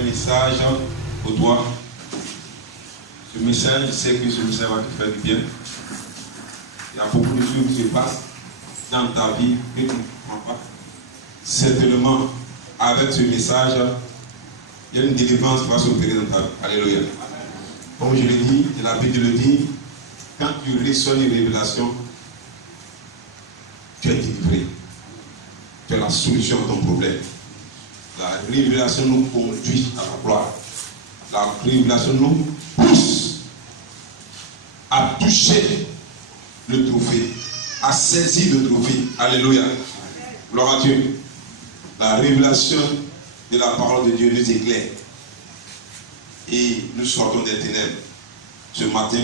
un message pour toi. Ce message, je sais que ce message va te faire du bien. Il y a beaucoup de choses qui se passent dans ta vie que tu ne comprends pas. Certainement, avec ce message, il y a une délivrance qui va s'opérer dans ta vie. Alléluia. Comme je l'ai dit, et la Bible le dit, quand tu reçois une révélation, tu es délivré. Tu as la solution à ton problème. La révélation nous conduit à la gloire. La révélation nous pousse à toucher le trophée, à saisir le trophée. Alléluia. Gloire à Dieu. La révélation de la parole de Dieu nous éclaire. Et nous sortons des ténèbres. Ce matin,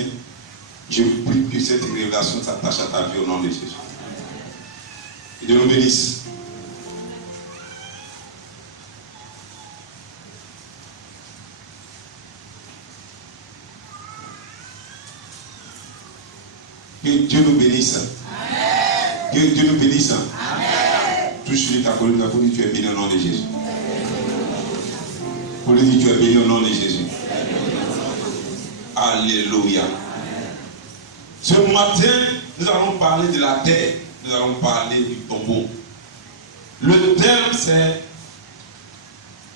je prie que cette révélation s'attache à ta vie au nom de Jésus. Et Dieu nous bénisse. Que Dieu nous bénisse. Amen. Que Dieu nous bénisse. Amen. Touche-lui ta colonne, ta colonne, tu es béni au nom de Jésus. Pour lui dire, tu es béni au nom de Jésus. Alléluia. Ce matin, nous allons parler de la terre. Nous allons parler du tombeau. Le thème, c'est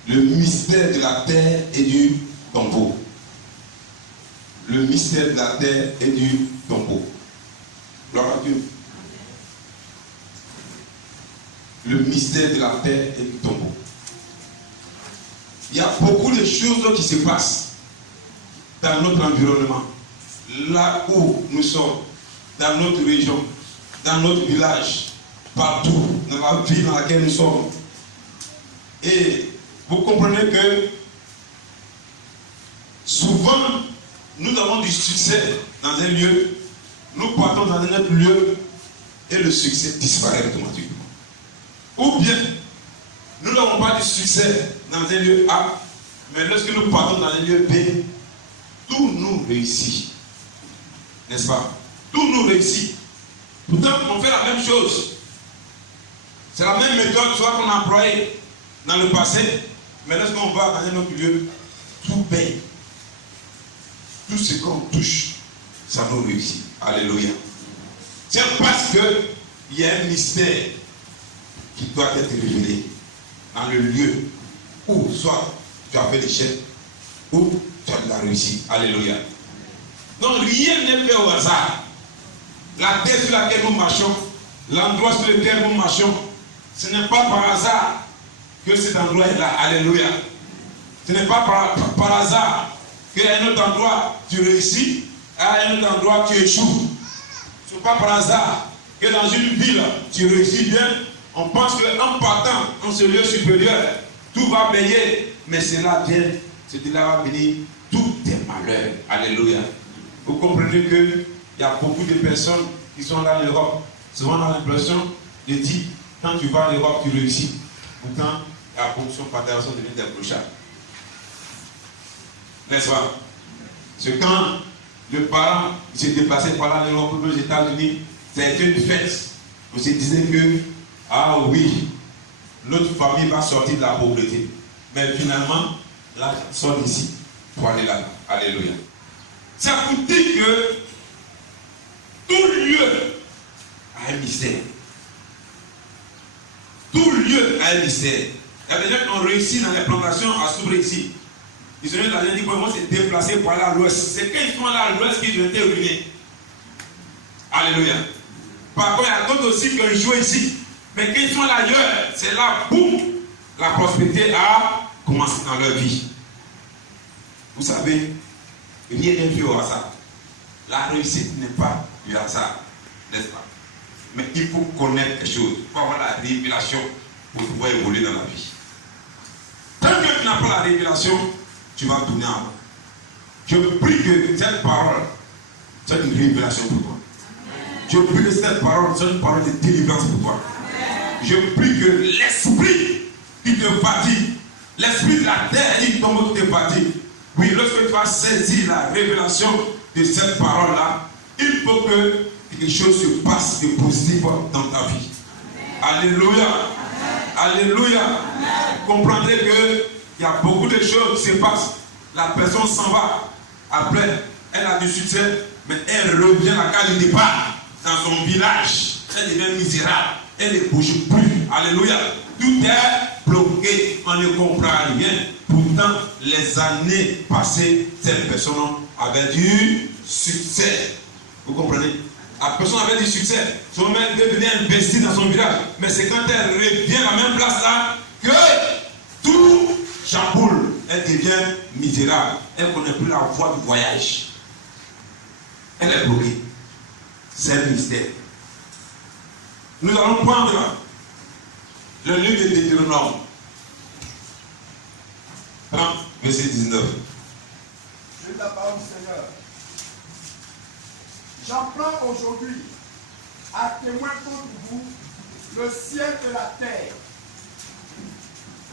le mystère de la terre et du tombeau. Le mystère de la terre et du tombeau. Gloire à Dieu. Le mystère de la terre et du tombeau. Il y a beaucoup de choses qui se passent dans notre environnement, là où nous sommes, dans notre région, dans notre village, partout, dans la ville dans laquelle nous sommes. Et vous comprenez que souvent, nous avons du succès dans un lieu, nous partons dans un autre lieu et le succès disparaît automatiquement. Ou bien, nous n'avons pas de succès dans un lieu A, mais lorsque nous partons dans un lieu B, tout nous réussit. N'est-ce pas? Tout nous réussit. Pourtant, on fait la même chose. C'est la même méthode soit qu'on a employée dans le passé, mais lorsqu'on va dans un autre lieu, tout paye. Tout ce qu'on touche, ça nous réussit. Alléluia. C'est parce qu'il y a un mystère qui doit être révélé dans le lieu où soit tu as fait l'échec ou tu as de la réussite. Alléluia. Donc rien n'est fait au hasard. La terre sur laquelle nous marchons, l'endroit sur lequel nous marchons, ce n'est pas par hasard que cet endroit est là. Alléluia. Ce n'est pas par hasard qu'à un autre endroit tu réussis, à un autre endroit tu échoues. Ce n'est pas par hasard que dans une ville tu réussis bien. On pense qu'en partant en ce lieu supérieur, tout va payer, mais cela va venir tous tes malheurs. Alléluia. Vous comprenez qu'il y a beaucoup de personnes qui sont là en Europe. Souvent on a l'impression de dire, quand tu vas en Europe, tu réussis. Pourtant, la fonction paternelle devient des clochards. N'est-ce pas? C'est quand le parent s'est déplacé par là en Europe, aux États-Unis, c'était une fête. On se disait que, ah oui, notre famille va sortir de la pauvreté. Mais finalement, là, sort d'ici pour aller là. Alléluia. Ça vous dit que tout lieu a un mystère. Tout lieu a un mystère. Il y a des gens qui ont réussi dans les plantations à s'ouvrir ici. Ils ont dit qu'ils vont se déplacer pour aller à l'ouest. C'est quand ils sont là à l'ouest qu'ils ont été ruinés. Alléluia. Par contre, il y a d'autres aussi qui ont joué ici. Mais quand ils sont là ailleurs, c'est là, boum, la prospérité a commencé dans leur vie. Vous savez, rien n'est dû au hasard. La réussite n'est pas du hasard, n'est-ce pas? Mais il faut connaître quelque chose. Il faut avoir la révélation pour pouvoir évoluer dans la vie. Tant que tu n'as pas la révélation, tu vas tourner en bas. Je prie que cette parole soit une révélation pour toi. Je prie que cette parole soit une parole de délivrance pour toi. Je prie que l'esprit qui te fatigue, l'esprit de la terre qui tombe qui te fatigue, oui, lorsque tu vas saisir la révélation de cette parole-là, il faut que quelque chose se passe de positif dans ta vie. Alléluia. Alléluia. Vous comprendrez que il y a beaucoup de choses qui se passent. La personne s'en va. Après, elle a du succès, mais elle revient à la case du départ. Dans son village, elle devient misérable. Elle ne bouge plus. Alléluia. Tout est bloqué. On ne comprend rien. Pourtant, les années passées, cette personne avait du succès. Vous comprenez? La personne avait du succès. Son mère venait investir dans son village. Mais c'est quand elle revient à la même place là que tout chamboule. Elle devient misérable. Elle ne connaît plus la voie du voyage. Elle est bloquée. C'est un mystère. Nous allons prendre le livre de Deutéronome 30, verset 19. Je lis la parole du Seigneur. J'en prends aujourd'hui à témoin contre vous le ciel et la terre.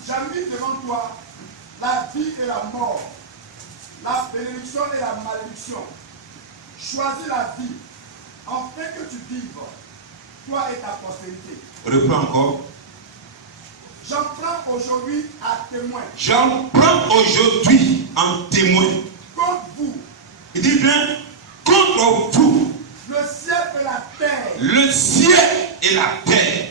J'ai mis devant toi la vie et la mort, la bénédiction et la malédiction. Choisis la vie, afin que tu vives, toi et ta postérité. Reprends encore. J'en prends aujourd'hui à témoin. J'en prends aujourd'hui en témoin. Contre vous. Il dit bien, contre vous. Le ciel et la terre. Le ciel et la terre.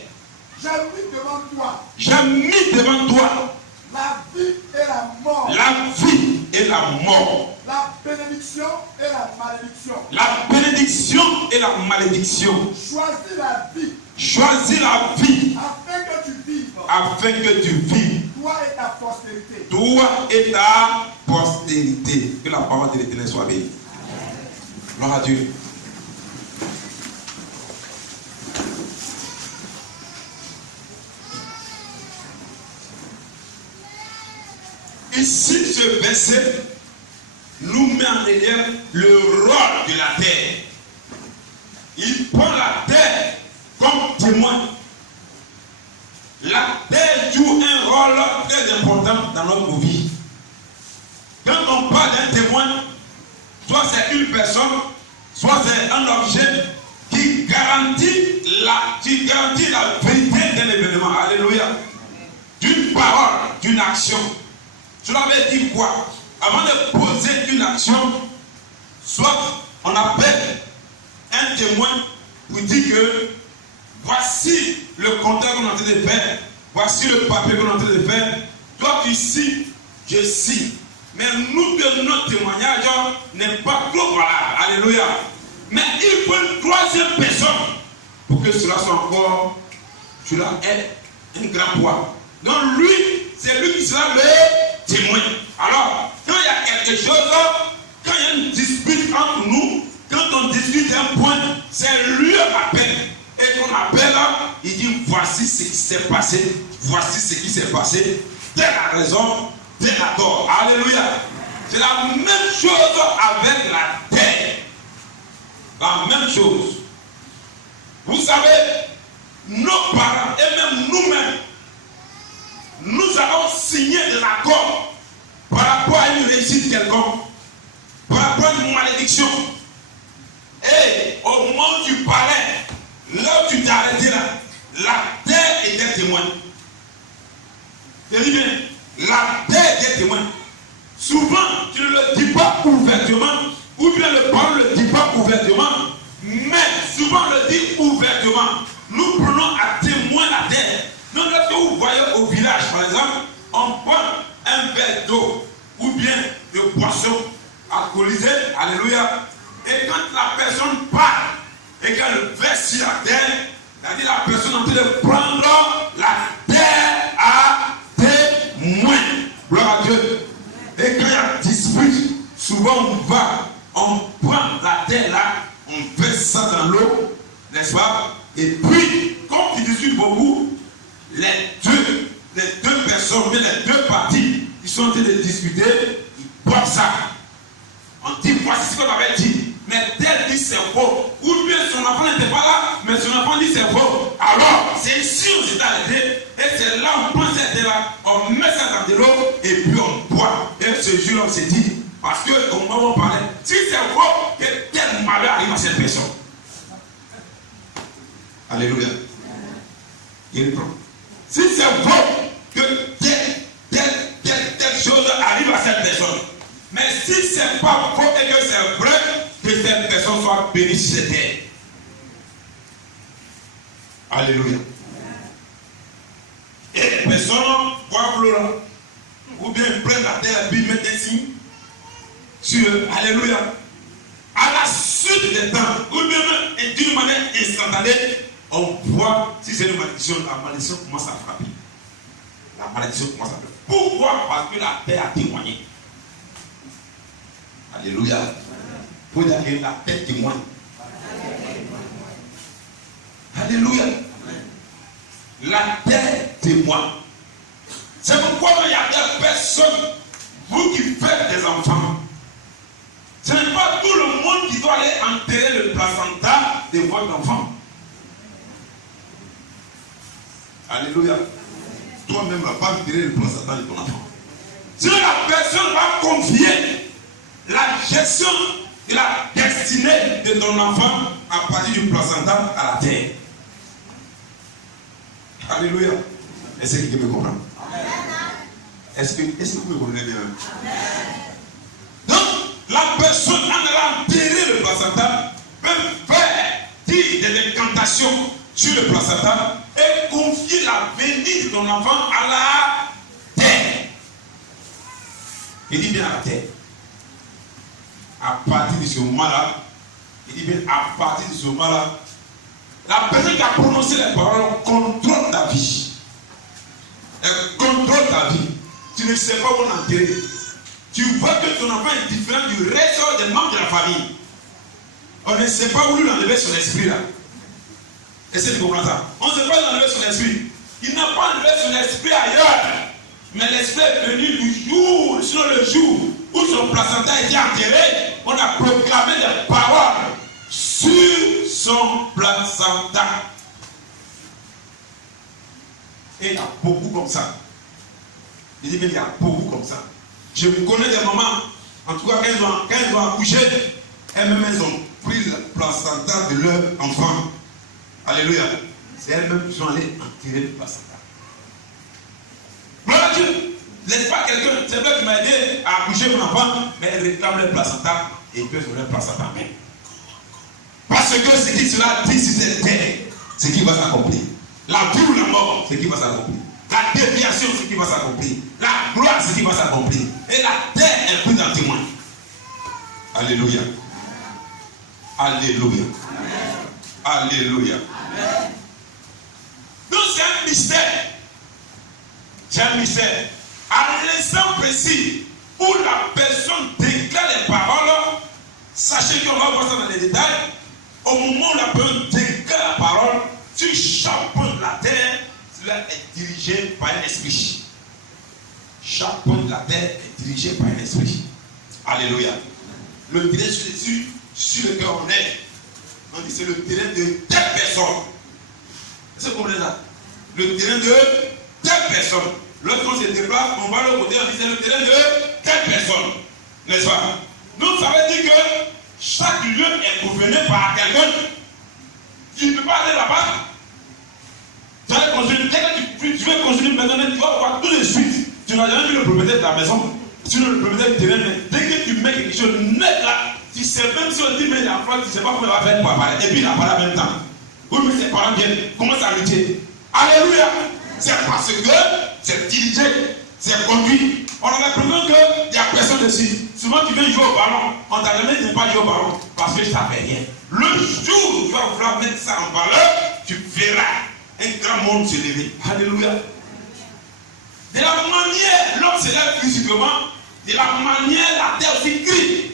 J'ai mis devant toi. J'ai mis devant toi. La vie et la mort. La vie et la mort. La bénédiction et la malédiction. La bénédiction et la malédiction. Choisis la vie. Choisis la vie. Afin que tu vives. Afin que tu vives. Toi et ta postérité. Toi et ta postérité. Que la parole de l'Éternel soit bénie. Gloire à Dieu. Ici, ce verset nous met en relief le rôle de la terre. Il prend la terre comme témoin. La terre joue un rôle très important dans notre vie. Quand on parle d'un témoin, soit c'est une personne, soit c'est un objet qui garantit la vérité d'un événement. Alléluia. D'une parole, d'une action. Cela veut dire quoi? Avant de poser une action, soit on appelle un témoin pour dire que voici le compteur qu'on est en train de faire, voici le papier qu'on est en train de faire. Toi tu signes, je signe. Mais nous de notre témoignage n'est pas trop voilà. Alléluia. Mais il faut une troisième personne pour que cela soit encore, cela est un grand poids. Donc lui, c'est lui qui sera le témoin. Alors, quand il y a quelque chose, quand il y a une dispute entre nous, quand on discute un point, c'est lui qu'on appelle. Et qu'on appelle, il dit voici ce qui s'est passé, voici ce qui s'est passé, telle la raison, telle la tort. Alléluia. C'est la même chose avec la terre. La même chose. Vous savez, nos parents et même nous-mêmes, nous avons signé de l'accord par rapport à une réussite quelconque, par rapport à une malédiction. Et au moment où tu parlais, là où tu t'es arrêté là, la terre était témoin. Je dis bien, la terre était témoin. Souvent, tu ne le dis pas ouvertement, ou bien le parole ne le dit pas ouvertement, mais souvent on le dit ouvertement. Nous prenons à témoin la terre. Donc, lorsque vous voyez au village, par exemple, on prend un verre d'eau ou bien de boisson alcoolisée, alléluia, et quand la personne parle et qu'elle verse sur la terre, c'est-à-dire la personne est en train de prendre la terre à témoin. Gloire à Dieu. Et quand il y a dispute, souvent on prend la terre là, on verse ça dans l'eau, n'est-ce pas? Et puis, quand tu discutes beaucoup, les deux personnes, les deux parties, ils sont en train de discuter, ils boivent ça. On dit, voici ce qu'on avait dit. Mais tel dit c'est faux. Ou bien son enfant n'était pas là, mais son enfant dit c'est faux. Alors, c'est ici on s'est arrêté. Et c'est là on prend cette terre-là, on met ça dans de l'eau, et puis on boit. Et ce jour on s'est dit, parce qu'au moment où on parlait, si c'est faux, que tel malheur arrive à cette personne. Alléluia. Il reprend. Si c'est vrai que telle Mais si ce n'est pas faux et que c'est vrai, que cette personne soit bénie sur cette terre. Alléluia. Et les personnes voient Flora, ou bien prennent la terre et puis mettent un signe sur eux. Alléluia. À la suite des temps, ou bien d'une manière instantanée, on voit si c'est une malédiction, la malédiction commence à frapper. La malédiction commence à frapper. Pourquoi? Parce que la terre a témoigné. Alléluia. Pour dire que la terre témoigne. Alléluia. La terre témoigne. C'est pourquoi il y a des personnes, vous qui faites des enfants, ce n'est pas tout le monde qui doit aller enterrer le placenta de votre enfant. Alléluia. Toi-même, ne vas pas enterrer le placenta de ton enfant. Si la personne va confier la gestion de la destinée de ton enfant à partir du placenta à la terre. Alléluia. Est-ce que quelqu'un me comprend? Est-ce que vous me comprenez bien? Donc, la personne en allant enterrer le placenta peut faire des incantations sur le placenta et confier la venue de ton enfant à la terre. Il dit bien à la terre. À partir de ce moment-là, il dit bien à partir de ce moment-là, la personne qui a prononcé les paroles contrôle ta vie. Elle contrôle ta vie. Tu ne sais pas où on enterrer. Tu vois que ton enfant est différent du reste des membres de la famille. On ne sait pas où lui enlever son esprit là. Est-ce que tu comprends ça? On ne sait pas où enlever son esprit. Il n'a pas enlevé son esprit ailleurs. Mais l'esprit est venu du jour, sinon le jour où son placenta a été enterré, on a proclamé des paroles sur son placenta. Et il y a beaucoup comme ça. Il dit, mais il y a beaucoup comme ça. Je me connais des mamans, en tout cas, quand elles ont accouché, elles-mêmes, elles ont pris le placenta de leur enfant. Alléluia. C'est elles-mêmes qui sont allées enterrer le placenta. Gloire à Dieu. N'est-ce pas quelqu'un, c'est vrai qui m'a aidé à accoucher mon enfant, mais elle réclame le placenta et puis elles ont le placenta même. Parce que ce qui sera dit sur cette terre, c'est qui va s'accomplir. La vie ou la mort, c'est qui va s'accomplir. La déviation, c'est qui va s'accomplir. La gloire, c'est qui va s'accomplir. Et la terre est prise en témoin. Alléluia. Alléluia. Alléluia. Donc c'est un mystère. C'est un mystère. À l'instant précis où la personne déclare les paroles, sachez qu'on va voir ça dans les détails. Au moment où la personne déclare la parole, tu chapeautes la terre, cela est dirigé par un esprit. Chaque point de la terre est dirigé par un esprit. Alléluia. Le terrain sur lequel on est, on dit c'est le terrain de telle personne. Est-ce que vous comprenez ça? Le terrain de telle personne. Lorsqu'on se déplace, on va le côté, on dit c'est le terrain de telle personne. N'est-ce pas? Donc ça veut dire que chaque lieu est gouverné par quelqu'un. Tu ne peux pas aller là-bas. Tu veux construire une maison, tu vas voir tout de suite. Tu n'as jamais vu le propriétaire de la maison. Tu n'as le propriétaire du terrain, mais dès que tu mets quelque chose de net là, tu sais même si on dit mais la fois, tu ne sais pas comment il va faire pour apparaître. Et puis il apparaît en même temps. Oui, mais ses parents viennent, commence à lutter. Alléluia! C'est parce que c'est dirigé, c'est conduit. On a l'impression qu'il n'y a personne dessus. Souvent tu viens jouer au ballon, on t'a jamais dit pas jouer au ballon parce que ça ne fait rien. Le jour où tu vas vouloir mettre ça en valeur, tu verras un grand monde se lever. Alléluia. De la manière, l'homme se lève physiquement, de la manière, la terre aussi crie.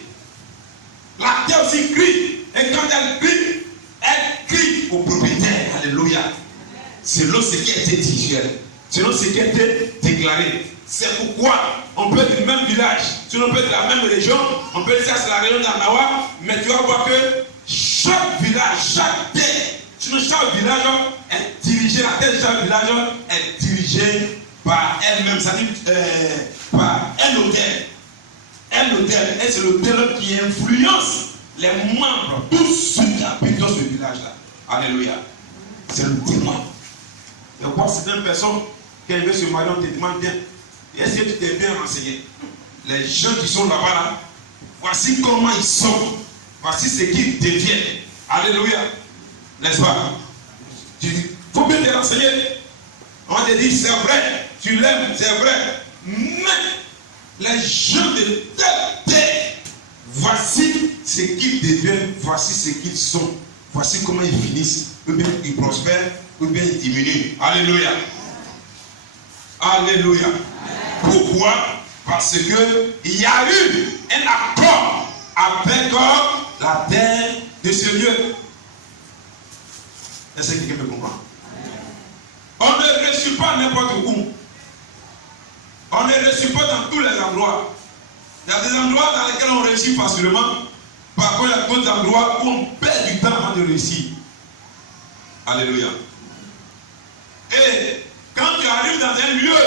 La terre aussi crie. Et quand elle crie au propriétaire. Alléluia. Selon ce qui a été dit, selon ce qui a été déclaré. C'est pourquoi on peut être du même village, si on peut être de la même région, on peut dire c'est la région d'Anawa, mais tu vas voir que chaque village, chaque terre, sinon chaque village est dirigé, la terre de chaque village est dirigée par elle-même, c'est-à-dire par un hôtel. Un hôtel, et c'est l'hôtel qui influence les membres, tous ceux qui habitent dans ce village-là. Alléluia. C'est le témoin. Et quoi, c'est une personne qui est arrivée sur Marion, te demande bien. Est-ce que tu t'es bien renseigné? les gens qui sont là-bas, là, voici comment ils sont. Voici ce qu'ils deviennent. Alléluia. N'est-ce pas? Il faut bien te renseigner. On te dit, c'est vrai, tu l'aimes, c'est vrai. Mais les gens de telle terre, voici ce qu'ils deviennent, voici ce qu'ils sont. Voici comment ils finissent. Ou bien ils prospèrent, ou bien ils diminuent. Alléluia. Alléluia. Pourquoi? Parce que il y a eu un accord avec la terre de ce lieu. Est-ce que quelqu'un peut comprendre? On ne reçoit pas n'importe où. On ne reçoit pas dans tous les endroits. Il y a des endroits dans lesquels on réussit facilement. Par contre, il y a d'autres endroits où on perd du temps avant de réussir. Alléluia. Et quand tu arrives dans un lieu,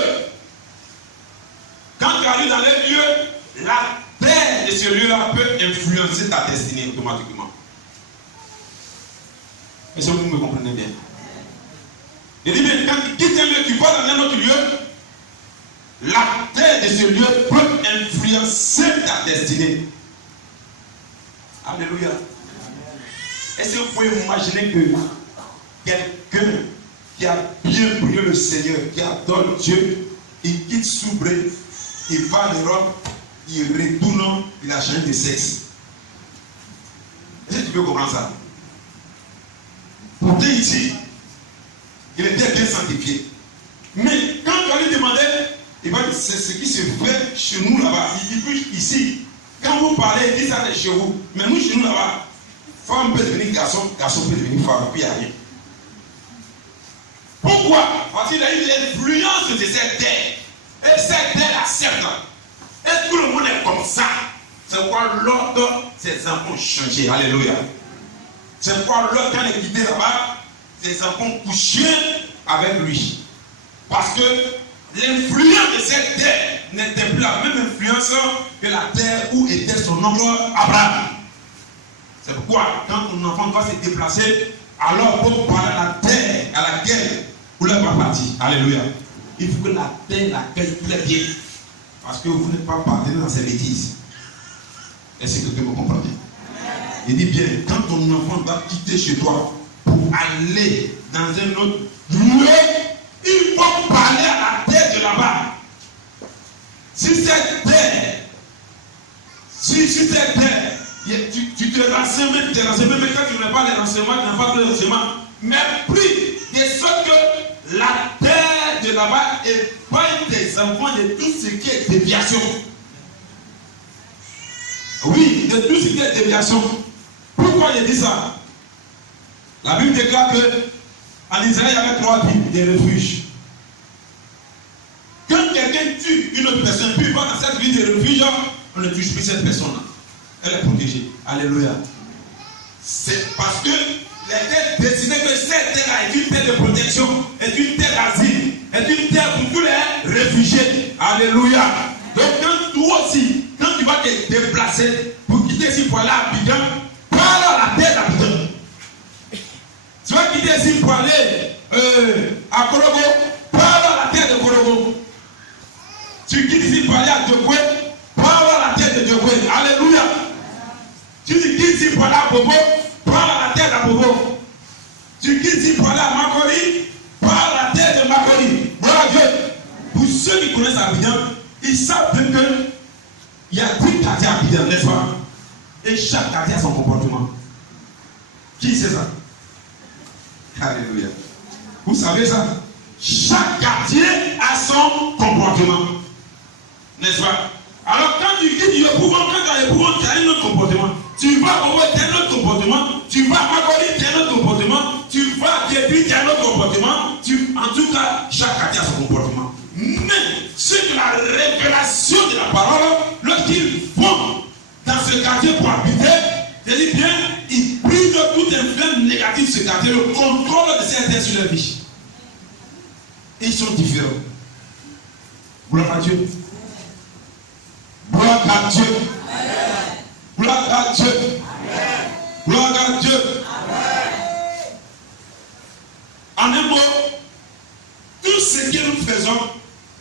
la terre de ce lieu-là peut influencer ta destinée automatiquement. Est-ce que vous me comprenez bien? Je dis bien, quand tu quittes un lieu, tu vas dans un autre lieu, la terre de ce lieu peut influencer ta destinée. Alléluia. Est-ce que vous pouvez imaginer que quelqu'un qui a bien prié le Seigneur, qui adore Dieu, il quitte Soubré, il va en Europe, il retourne, il a changé de sexe? Est-ce que tu peux comprendre ça? Pourtant ici, il était bien sanctifié. Mais quand tu vas lui demander, il va dire, c'est ce qui se fait chez nous là-bas. Il dit plus ici. Quand vous parlez, il dit ça chez vous. Mais nous, chez nous là-bas, femme peut devenir garçon, garçon peut devenir femme, puis il n'y a rien. Pourquoi? Parce qu'il a eu l'influence de cette terre. Et cette terre accepte. Et tout le monde est comme ça. C'est pourquoi l'autre, ses enfants ont changé. Alléluia. C'est pourquoi l'autre, quand il est quitté là-bas, ses enfants ont couché avec lui. Parce que l'influence de cette terre n'était plus la même influence que la terre où était son oncle Abraham. C'est pourquoi quand ton enfant doit se déplacer, alors pour parler à la terre à laquelle vous n'êtes pas parti. Alléluia. Il faut que la terre l'accueille très bien. Parce que vous n'êtes pas parti dans ces bêtises. Est-ce que vous comprenez? Il dit bien, quand ton enfant va quitter chez toi pour aller dans un autre lieu, il faut parler à la terre de là-bas. Si cette terre, tu te renseignes, mais quand tu n'as pas les renseignements, tu n'as pas les renseignements, mais plus de sorte que la terre de là-bas épargne tes enfants de tout ce qui est déviation. Oui, de tout ce qui est déviation. Pourquoi il dit ça? La Bible déclare que en Israël, il y avait 3 types de refuges. Quand quelqu'un tue une autre personne, puis il va dans cette ville de refuge, on ne touche plus cette personne-là. Elle est protégée. Alléluia. C'est parce que les terres décidaient que cette terre est une terre de protection, est une terre d'asile, est une terre pour tous les réfugiés. Alléluia. Donc quand toi aussi, quand tu vas te déplacer pour quitter ici pour aller à Abidjan, parle à la terre d'Abidjan. Tu vas quitter ici pour aller à Korogo, parle à la terre de Korogo. Tu quittes ici pour aller à Djokwe, parle à la terre de Djokwe. Alléluia. Tu quittes ici pour aller à Bobo, parle à la terre d'Abobo. Tu quittes ici pour aller à Makori, parle à la terre de Makori. Voilà Dieu. Pour ceux qui connaissent Abidjan, ils savent bien qu'il y a 10 quartiers à Abidjan, n'est-ce pas? Et chaque quartier a son comportement. Qui sait ça? Alléluia. Vous savez ça? Chaque quartier a son comportement. N'est-ce pas? Alors quand tu quittes Yopougon, quand tu as Yopougon, tu as un autre comportement. Tu vas au Bobo, tu as un autre comportement. Tu vas à Makori, tu as un autre comportement. Tu vas à Képi, tu as un autre comportement. En tout cas, chaque quartier a son comportement. Mais ceux de la révélation de la parole, lorsqu'ils vont dans ce quartier pour habiter, je dis bien, ils brisent toute influence négative de ce quartier, le contrôle de cette terre sur leur vie. Ils sont différents. Gloire à Dieu. Gloire à Dieu. Gloire à Dieu. Gloire à Dieu. En un mot, tout ce que nous faisons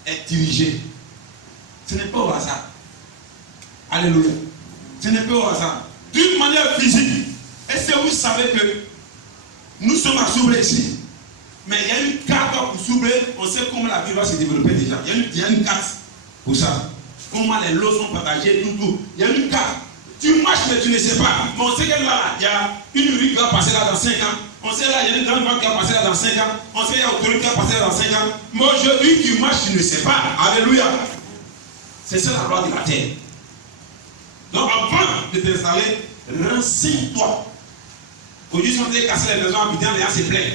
est dirigé. Ce n'est pas au hasard. Alléluia. Ce n'est pas au hasard. D'une manière physique, est-ce que vous savez que nous sommes à Soubré ici? Mais il y a une carte pour Soubré, on sait comment la vie va se développer déjà. Il y a une carte pour ça. Comment les lots sont partagés, tout. Il y a une carte. Tu marches, mais tu ne sais pas. Mais on sait que là, il y a une rue qui va passer là dans 5 ans. On sait là, il y a une grande banque qui va passer là dans 5 ans. On sait qu'il y a une autorité qui va passer là dans 5 ans. Mais aujourd'hui, tu marches, tu ne sais pas. Alléluia. C'est ça la loi de la terre. Donc avant de t'installer, renseigne-toi. Aujourd'hui, ils sont allés casser les maisons habitants, les gens se plaignent.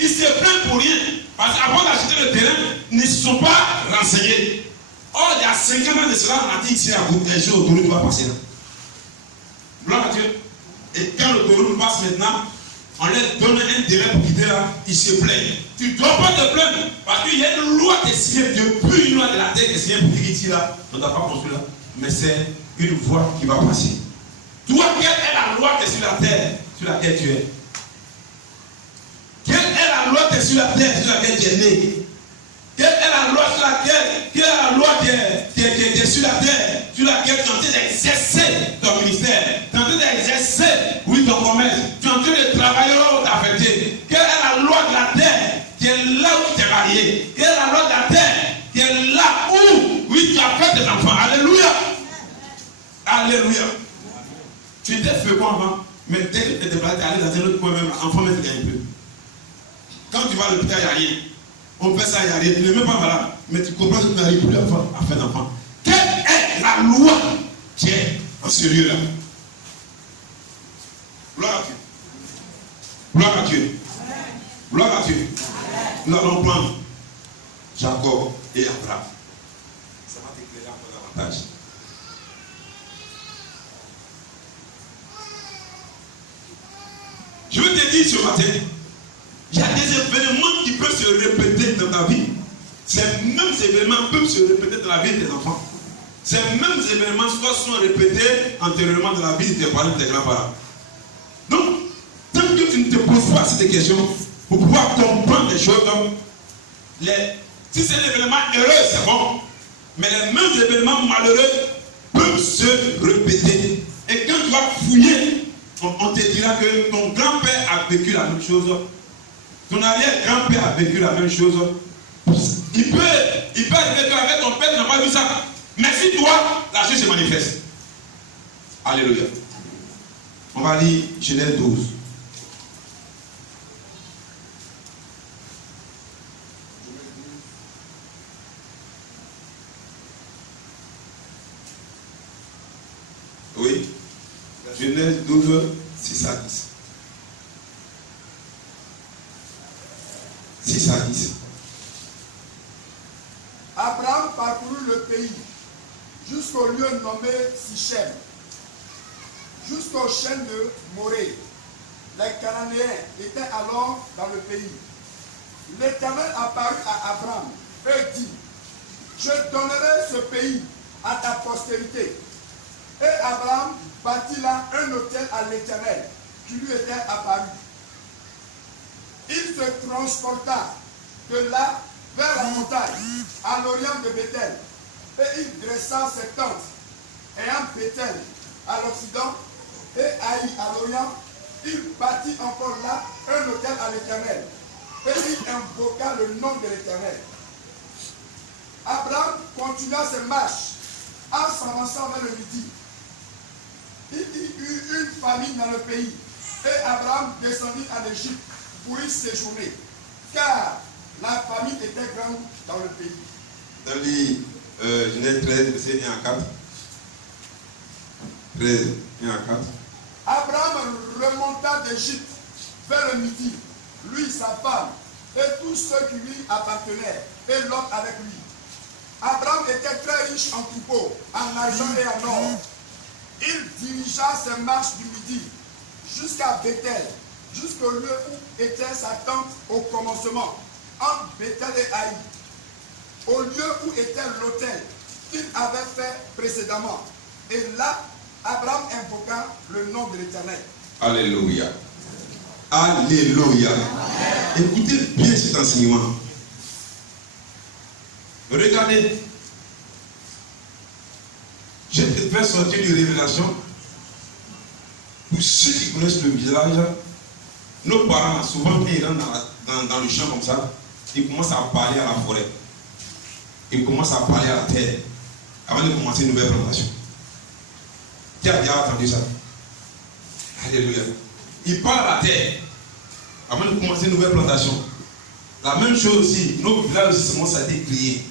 Ils se plaignent pour rien. Parce qu'avant d'acheter le terrain, ils ne se sont pas renseignés. Or, il y a 50 ans de cela, on a dit ici à vous, un jour, l'autoroute va passer là. Gloire à Dieu. Et quand l'autoroute passe maintenant, on leur donne un terrain pour quitter là, ils se plaignent. Tu ne dois pas te plaindre, parce qu'il y a une loi qui est signée, Dieu, plus une loi de la terre qui est signée pour dire ici là, on ne doit pas construire là. Mais c'est une voie qui va passer. Toi, quelle est la loi qui est sur la terre, sur laquelle tu es? Quelle est la loi qui est sur la terre, sur laquelle tu es né? Quelle est la loi sur laquelle, quelle est la loi qui est sur la terre, sur laquelle tu es en train d'exercer ton ministère, tu es en train d'exercer, oui, ton commerce, tu es en train de travailler là où tu es affecté. Quelle est la loi de la terre qui est là où tu es marié? Quelle est la loi de la terre qui est là où, oui, tu as fait tes enfants? Alléluia! Alléluia! Tu étais fécond avant, mais dès que tu étais déplacé, tu es allé dans un autre coin même, enfant, mais tu gagnes peu. Quand tu vas à l'hôpital, il n'y a rien. On fait ça, il n'y a rien. Tu n'es même pas malade. Mais tu comprends que tu n'arrives plus à faire d'enfant. Quelle est la loi qui est en ce lieu-là? Gloire à Dieu. Gloire à Dieu. Gloire à Dieu. Nous allons prendre Jacob et Abraham. Ça va t'éclairer encore davantage. Je veux te dire ce matin, il y a des événements qui peuvent se répéter dans ta vie. Ces mêmes événements peuvent se répéter dans la vie de tes enfants. Ces mêmes événements sont répétés antérieurement dans la vie de tes parents et de tes grands-parents. Donc, tant que tu ne te poses pas cette question, pour pouvoir comprendre les choses, si c'est un événement heureux, c'est bon. Mais les mêmes événements malheureux peuvent se répéter. Et quand tu vas fouiller, on te dira que ton grand-père a vécu la même chose. Ton arrière-grand-père a vécu la même chose. Il peut arriver qu'avec ton père, tu n'as pas vu ça. Mais si toi, la chose se manifeste. Alléluia. On va lire Genèse 12. Oui. Genèse 12, 6 à 10. 6 à 10. Abraham parcourut le pays jusqu'au lieu nommé Sichem, jusqu'au chêne de Morée. Les Cananéens étaient alors dans le pays. L'Éternel apparut à Abraham et dit: je donnerai ce pays à ta postérité. Et Abraham bâtit là un autel à l'Éternel qui lui était apparu. Il se transporta de là vers la montagne, à l'orient de Bethel, et il dressa ses tentes, ayant Bethel à l'occident et Haï à l'orient. Il bâtit encore là un autel à l'Éternel, et il invoqua le nom de l'Éternel. Abraham continua ses marches en s'avançant vers le midi. Il y eut une famine dans le pays, et Abraham descendit en Égypte pour y séjourner, car la famine était grande dans le pays. Dans les Genèse 13, verset 1 à 4. 13, 1 à 4. Abraham remonta d'Égypte vers le midi, lui, sa femme, et tous ceux qui lui appartenaient, et Lot avec lui. Abraham était très riche en troupeaux, en argent et en or. Il dirigea ses marches du midi jusqu'à Bethel, jusqu'au lieu où était sa tente au commencement, entre Bethel et Haï, au lieu où était l'autel qu'il avait fait précédemment. Et là, Abraham invoqua le nom de l'Éternel. Alléluia. Alléluia. Écoutez bien cet enseignement. Regardez. Je te fais sortir de révélation. Pour ceux qui connaissent le village, nos parents, souvent, quand ils rentrent dans le champ comme ça, ils commencent à parler à la forêt. Ils commencent à parler à la terre avant de commencer une nouvelle plantation. Qui a bien entendu ça? Alléluia. Ils parlent à la terre avant de commencer une nouvelle plantation. La même chose aussi, nos villages aussi commencent à être criés.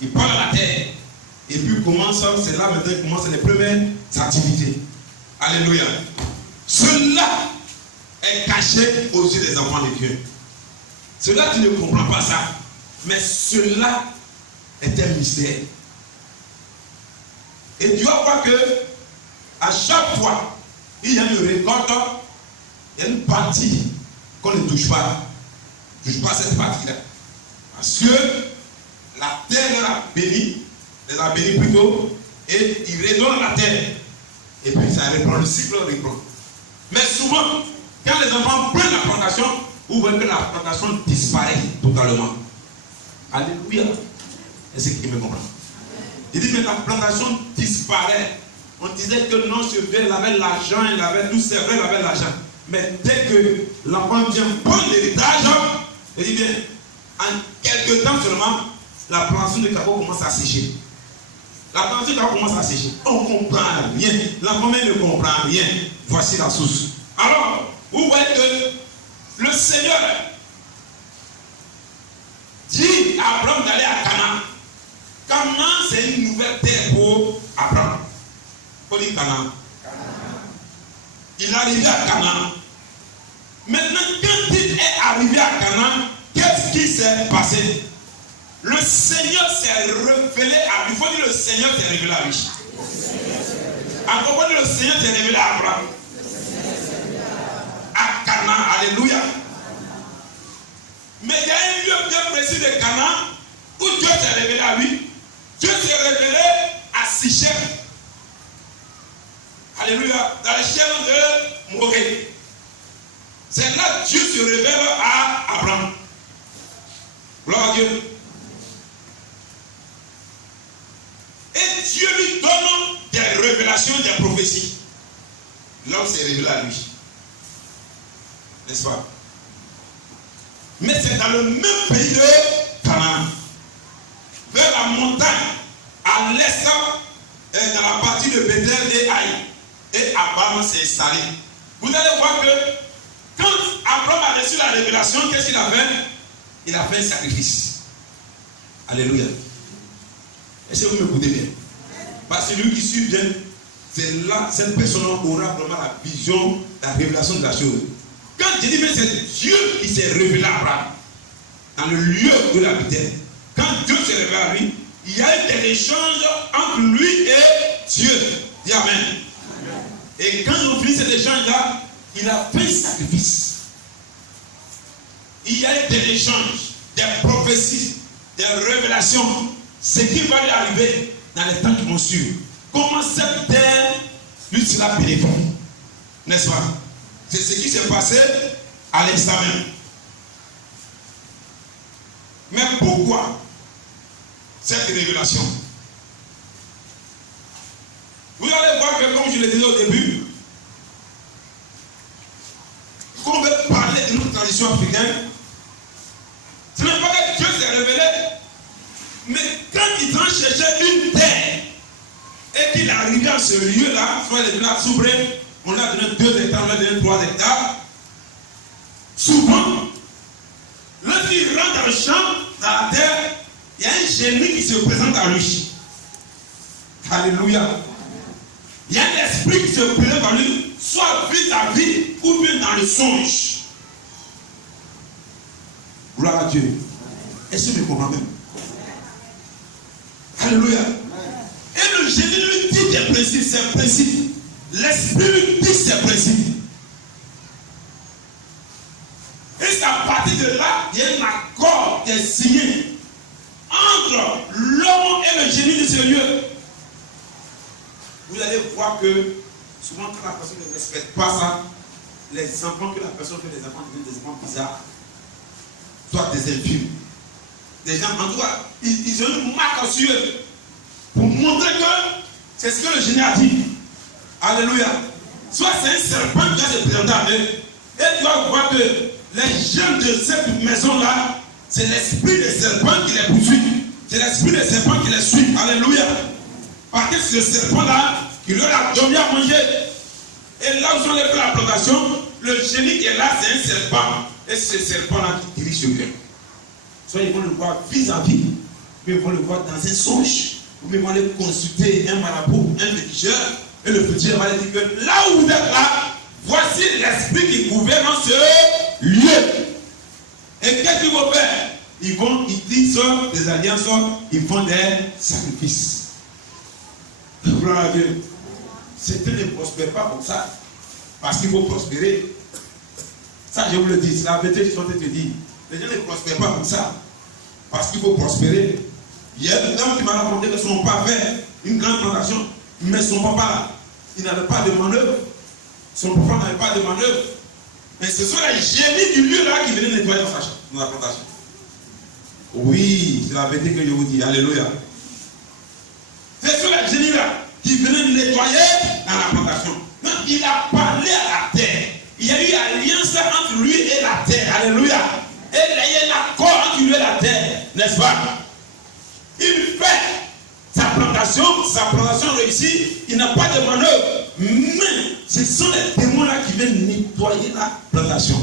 Ils parlent à la terre. Et puis c'est là maintenant qu'ils commencent les premières activités. Alléluia. Cela est caché aux yeux des enfants de Dieu. Cela, tu ne comprends pas ça. Mais cela est un mystère. Et tu vas voir que à chaque fois, il y a une récolte, il y a une partie qu'on ne touche pas. Ne touche pas cette partie-là. Parce que la terre les a bénis plutôt, et il redonne la terre. Et puis ça reprend, le cycle reprend. Mais souvent, quand les enfants prennent la plantation, vous voyez que la plantation disparaît totalement. Alléluia. Est-ce qu'il me comprend? Il dit que la plantation disparaît. On disait que non, ce vieux, il avait l'argent, il avait tout, c'est vrai, il avait l'argent. Mais dès que l'enfant vient prendre l'héritage, il dit bien, en quelques temps seulement, la plantation de cacao commence à sécher. La plantation de cacao commence à sécher. On ne comprend rien. L'enfant même ne comprend rien. Voici la source. Alors, vous voyez que le Seigneur dit à Abraham d'aller à Canaan. Canaan, c'est une nouvelle terre pour Abraham. Il faut dire Canaan. Il est arrivé à Canaan. Maintenant, quand il est arrivé à Canaan, qu'est-ce qui s'est passé? Le Seigneur s'est révélé à lui. Il faut dire le Seigneur s'est révélé à lui. À propos de le Seigneur s'est révélé à Abraham. À Canaan. Alléluia. Mais il y a un lieu bien précis de Canaan où Dieu s'est révélé à lui. Dieu s'est révélé à Sichem. Alléluia. Dans les chaînes de Morée. C'est là que Dieu se révèle à Abraham. Gloire à Dieu. Et Dieu lui donne des révélations, des prophéties. L'homme s'est révélé à lui. N'est-ce pas? Mais c'est dans le même pays de Canaan. Vers la montagne, à l'est, dans la partie de Bethel et Haï. Et Abraham s'est installé. Vous allez voir que quand Abraham a reçu la révélation, qu'est-ce qu'il a fait? Il a fait un sacrifice. Alléluia. Est-ce que vous m'écoutez bien? Parce que lui qui suit bien, c'est là, cette personne aura vraiment la vision, la révélation de la chose. Quand je dis, mais c'est Dieu qui s'est révélé à Abraham, dans le lieu où il habitait. Quand Dieu s'est révélé à lui, il y a eu des échanges entre lui et Dieu. Dis Amen. Amen. Et quand ils ont fini cet échange-là, il a fait un sacrifice. Il y a eu des échanges, des prophéties, des révélations. Ce qui va lui arriver dans les temps qui vont suivre. Comment cette terre lui sera bénéfique. N'est-ce pas? C'est ce qui s'est passé à l'instant même. Mais pourquoi cette révélation? Vous allez voir que, comme je le disais au début, qu'on veut parler de notre tradition africaine, ce n'est pas que Dieu s'est révélé, mais quand ils ont cherché une terre et qu'il est arrivé à ce lieu-là, soit les villages s'ouvraient, on a donné 2 hectares, on a donné 3 hectares. Souvent, lorsqu'il rentre dans le champ, dans la terre, il y a un génie qui se présente à lui. Alléluia. Il y a un esprit qui se présente à lui, soit vis-à-vis ou bien dans le songe. Gloire à Dieu. Est-ce que vous me comprenez? Alléluia. Et le génie lui dit des principes, ses principes. L'esprit lui dit ses principes. Et c'est à partir de là, il y a un accord qui est signé entre l'homme et le génie de ce lieu. Vous allez voir que souvent quand la personne ne respecte pas ça, les enfants que la personne fait, des enfants deviennent des enfants bizarres. Soit des infimes. Des gens, en tout cas, ils ont une marque sur eux pour montrer que C'est ce que le génie a dit. Alléluia. Soit c'est un serpent qui va se présenter à eux. Et tu vas voir que les gens de cette maison-là, c'est l'esprit des serpents qui les poursuit. C'est l'esprit des serpents qui les suit. Alléluia. Parce que c'est le serpent-là qui leur a donné à manger. Et là où sont les la plantation, le génie qui est là, c'est un serpent. Et c'est ce serpent-là qui dirige sur eux. Soit ils vont le voir vis-à-vis, mais ils vont le voir dans un songe. Ou ils vont aller consulter un marabout, un féticheur. Et le féticheur va lui dire que là où vous êtes là, voici l'esprit qui gouverne ce lieu. Et qu'est-ce qu'ils vont faire? Ils disent des alliances, ils font des sacrifices. Gloire à Dieu. Certains ne prospèrent pas comme ça. Parce qu'il faut prospérer. Ça, je vous le dis, c'est la vérité que je suis en train de te dire. Les gens ne prospèrent pas comme ça. Parce qu'il faut prospérer. Il y a un homme qui m'a raconté que son papa fait une grande plantation, mais son papa, il n'avait pas de manœuvre. Son papa n'avait pas de manœuvre. Mais ce sont les génies du lieu là qui venaient nettoyer dans la plantation. Oui, c'est la vérité que je vous dis. Alléluia. Ce sont les génies là qui venaient nettoyer dans la plantation. Donc il a parlé à la terre. Il y a eu alliance entre lui et la terre. Alléluia. Et il y a eu un accord entre lui et la terre. N'est-ce pas? Il fait sa plantation réussit. Il n'a pas de manœuvre. Mais ce sont les démons là qui viennent nettoyer la plantation.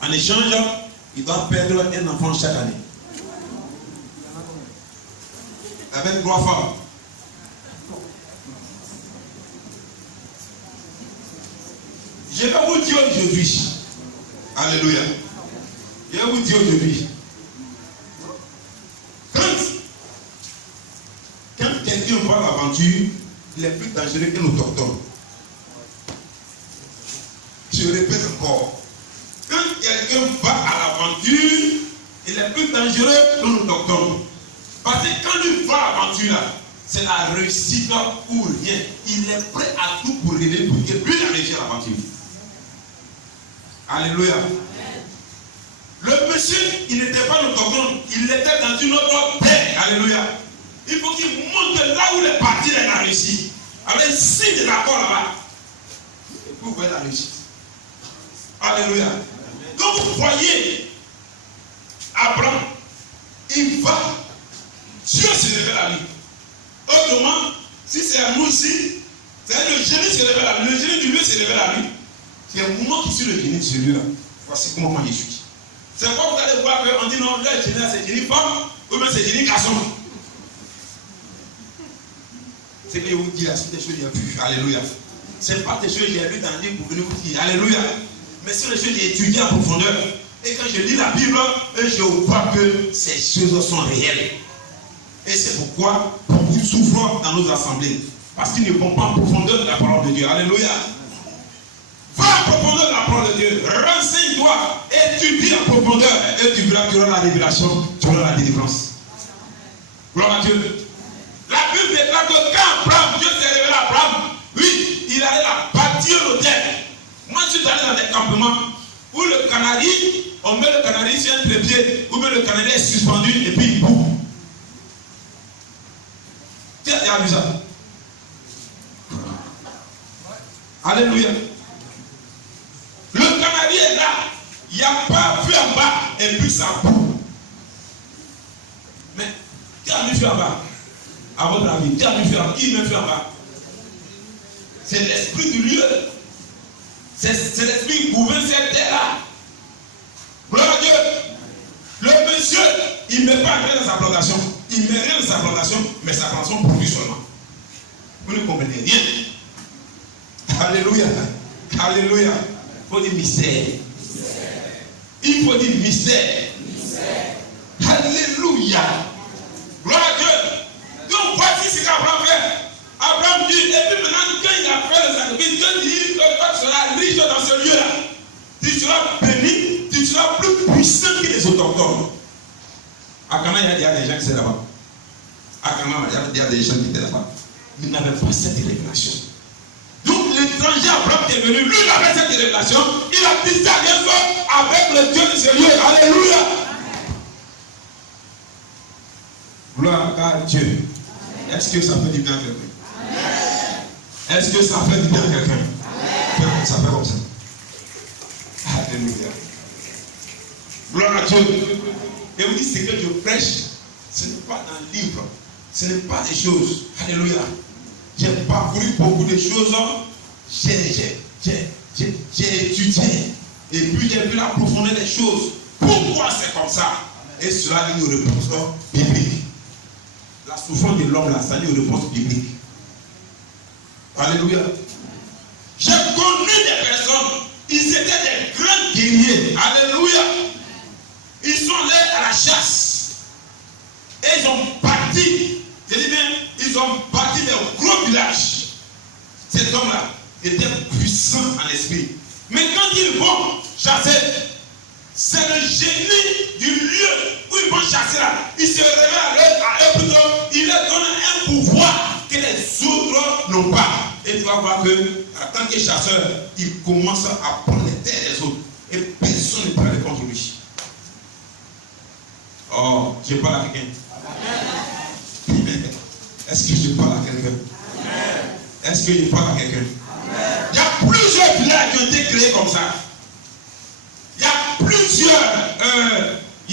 En échange, il doit perdre un enfant chaque année. Avec 3 femmes. Je vais vous dire aujourd'hui. Alléluia. Je vais vous dire aujourd'hui. Quand quelqu'un va à l'aventure, il est plus dangereux que nos docteurs. Je répète encore. Quand quelqu'un va à l'aventure, il est plus dangereux que nos docteurs. Parce que quand il va à l'aventure, c'est la réussite ou rien. Il est prêt à tout pour aider, pour que lui a réussi à l'aventure. Alléluia. Le monsieur, il n'était pas le docteur, il était dans une autre terre. Alléluia. Il faut qu'il monte là où il est parti, il a réussi. Avec un signe de l'accord là-bas. Et vous voyez la réussite. Alléluia. Donc vous voyez, Abraham, il va, Dieu se révèle à lui. Autrement, si c'est à nous ici, c'est le génie se révèle à lui. Le génie du lieu se révèle à lui. C'est moi qui suis le génie de ce lieu-là. Voici comment moi je suis. C'est pourquoi vous allez voir qu'on dit non, là, le génie, c'est génie femme, ou bien c'est génie garçon. C'est que je vous dis là, c'est des choses que j'ai vues. Alléluia. Ce n'est pas des choses que j'ai vues dans le livre pour venir vous dire. Alléluia. Mais c'est des choses que j'ai étudiées en profondeur. Et quand je lis la Bible, je vois que ces choses sont réelles. Et c'est pourquoi beaucoup souffrent dans nos assemblées. Parce qu'ils ne vont pas en profondeur de la parole de Dieu. Alléluia. Va en profondeur de la parole de Dieu. Renseigne-toi. Étudie en profondeur. Et tu verras, tu auras la révélation, tu auras la délivrance. Gloire à Dieu. La Bible déclare que quand Abraham, Dieu s'est révélé à Abraham, oui, il allait la bâtir l'autel. Moi, je suis allé dans des campements où le canari, on met le canari sur un trépied, où le canari est suspendu et puis il bouge. Tu as vu ça? Alléluia. Le canari est là, il n'y a pas vu en bas et puis ça bouge. Mais qui a vu en bas? À votre avis, qui a mis feu en bas? Qui met feu en bas? C'est l'esprit du lieu. C'est l'esprit qui gouverne cette terre-là. Gloire à Dieu. Le monsieur, il ne met pas rien dans sa plantation. Il ne met rien dans sa plantation, mais sa plantation produit seulement. Vous ne comprenez rien. Alléluia. Alléluia. Il faut dire mystère. Il faut dire mystère. Alléluia. Gloire à Dieu. Donc voici ce qu'Abraham fait. Abraham dit, et puis maintenant, quand il a fait le sacrifice, Dieu dit que tu seras riche dans ce lieu-là. Tu seras béni, tu seras plus puissant que les autochtones. À Cana, il y a des gens qui étaient là-bas. À Cana, il y a des gens qui étaient là-bas. Ils n'avaient pas cette révélation. Donc l'étranger Abraham qui est venu, lui, il avait cette révélation. Il a dit ça bien sûr avec le Dieu de ce lieu. Alléluia. Gloire à Dieu. Est-ce que ça fait du bien à quelqu'un? Est-ce que ça fait du bien à quelqu'un? Fais comme ça, fais comme ça. Alléluia. Gloire à Dieu. Et vous dites, ce que je prêche, ce n'est pas un livre. Ce n'est pas des choses. Alléluia. J'ai parcouru beaucoup de choses. J'ai étudié. Et puis j'ai vu la profondeur des choses. Pourquoi c'est comme ça? Et cela dit une réponse biblique. La souffrance de l'homme, là, ça dit une réponse biblique. Alléluia. J'ai connu des personnes, ils étaient des grands guerriers. Alléluia. Ils sont allés à la chasse. Et ils ont bâti, je dis bien, ils ont bâti des gros villages. Cet homme-là était puissant en esprit. Mais quand ils vont chasser, c'est le génie du lieu où ils vont chasser là. Ils se révèlent à eux plutôt. Il leur donne un pouvoir que les autres n'ont pas. Et tu vas voir que, en tant que chasseur, il commence à prendre les terres des autres. Et personne ne parle contre lui. Oh, je parle à quelqu'un. Est-ce que je parle à quelqu'un? Est-ce que je parle à quelqu'un? Il y a plusieurs villages qui ont été créés comme ça. Il y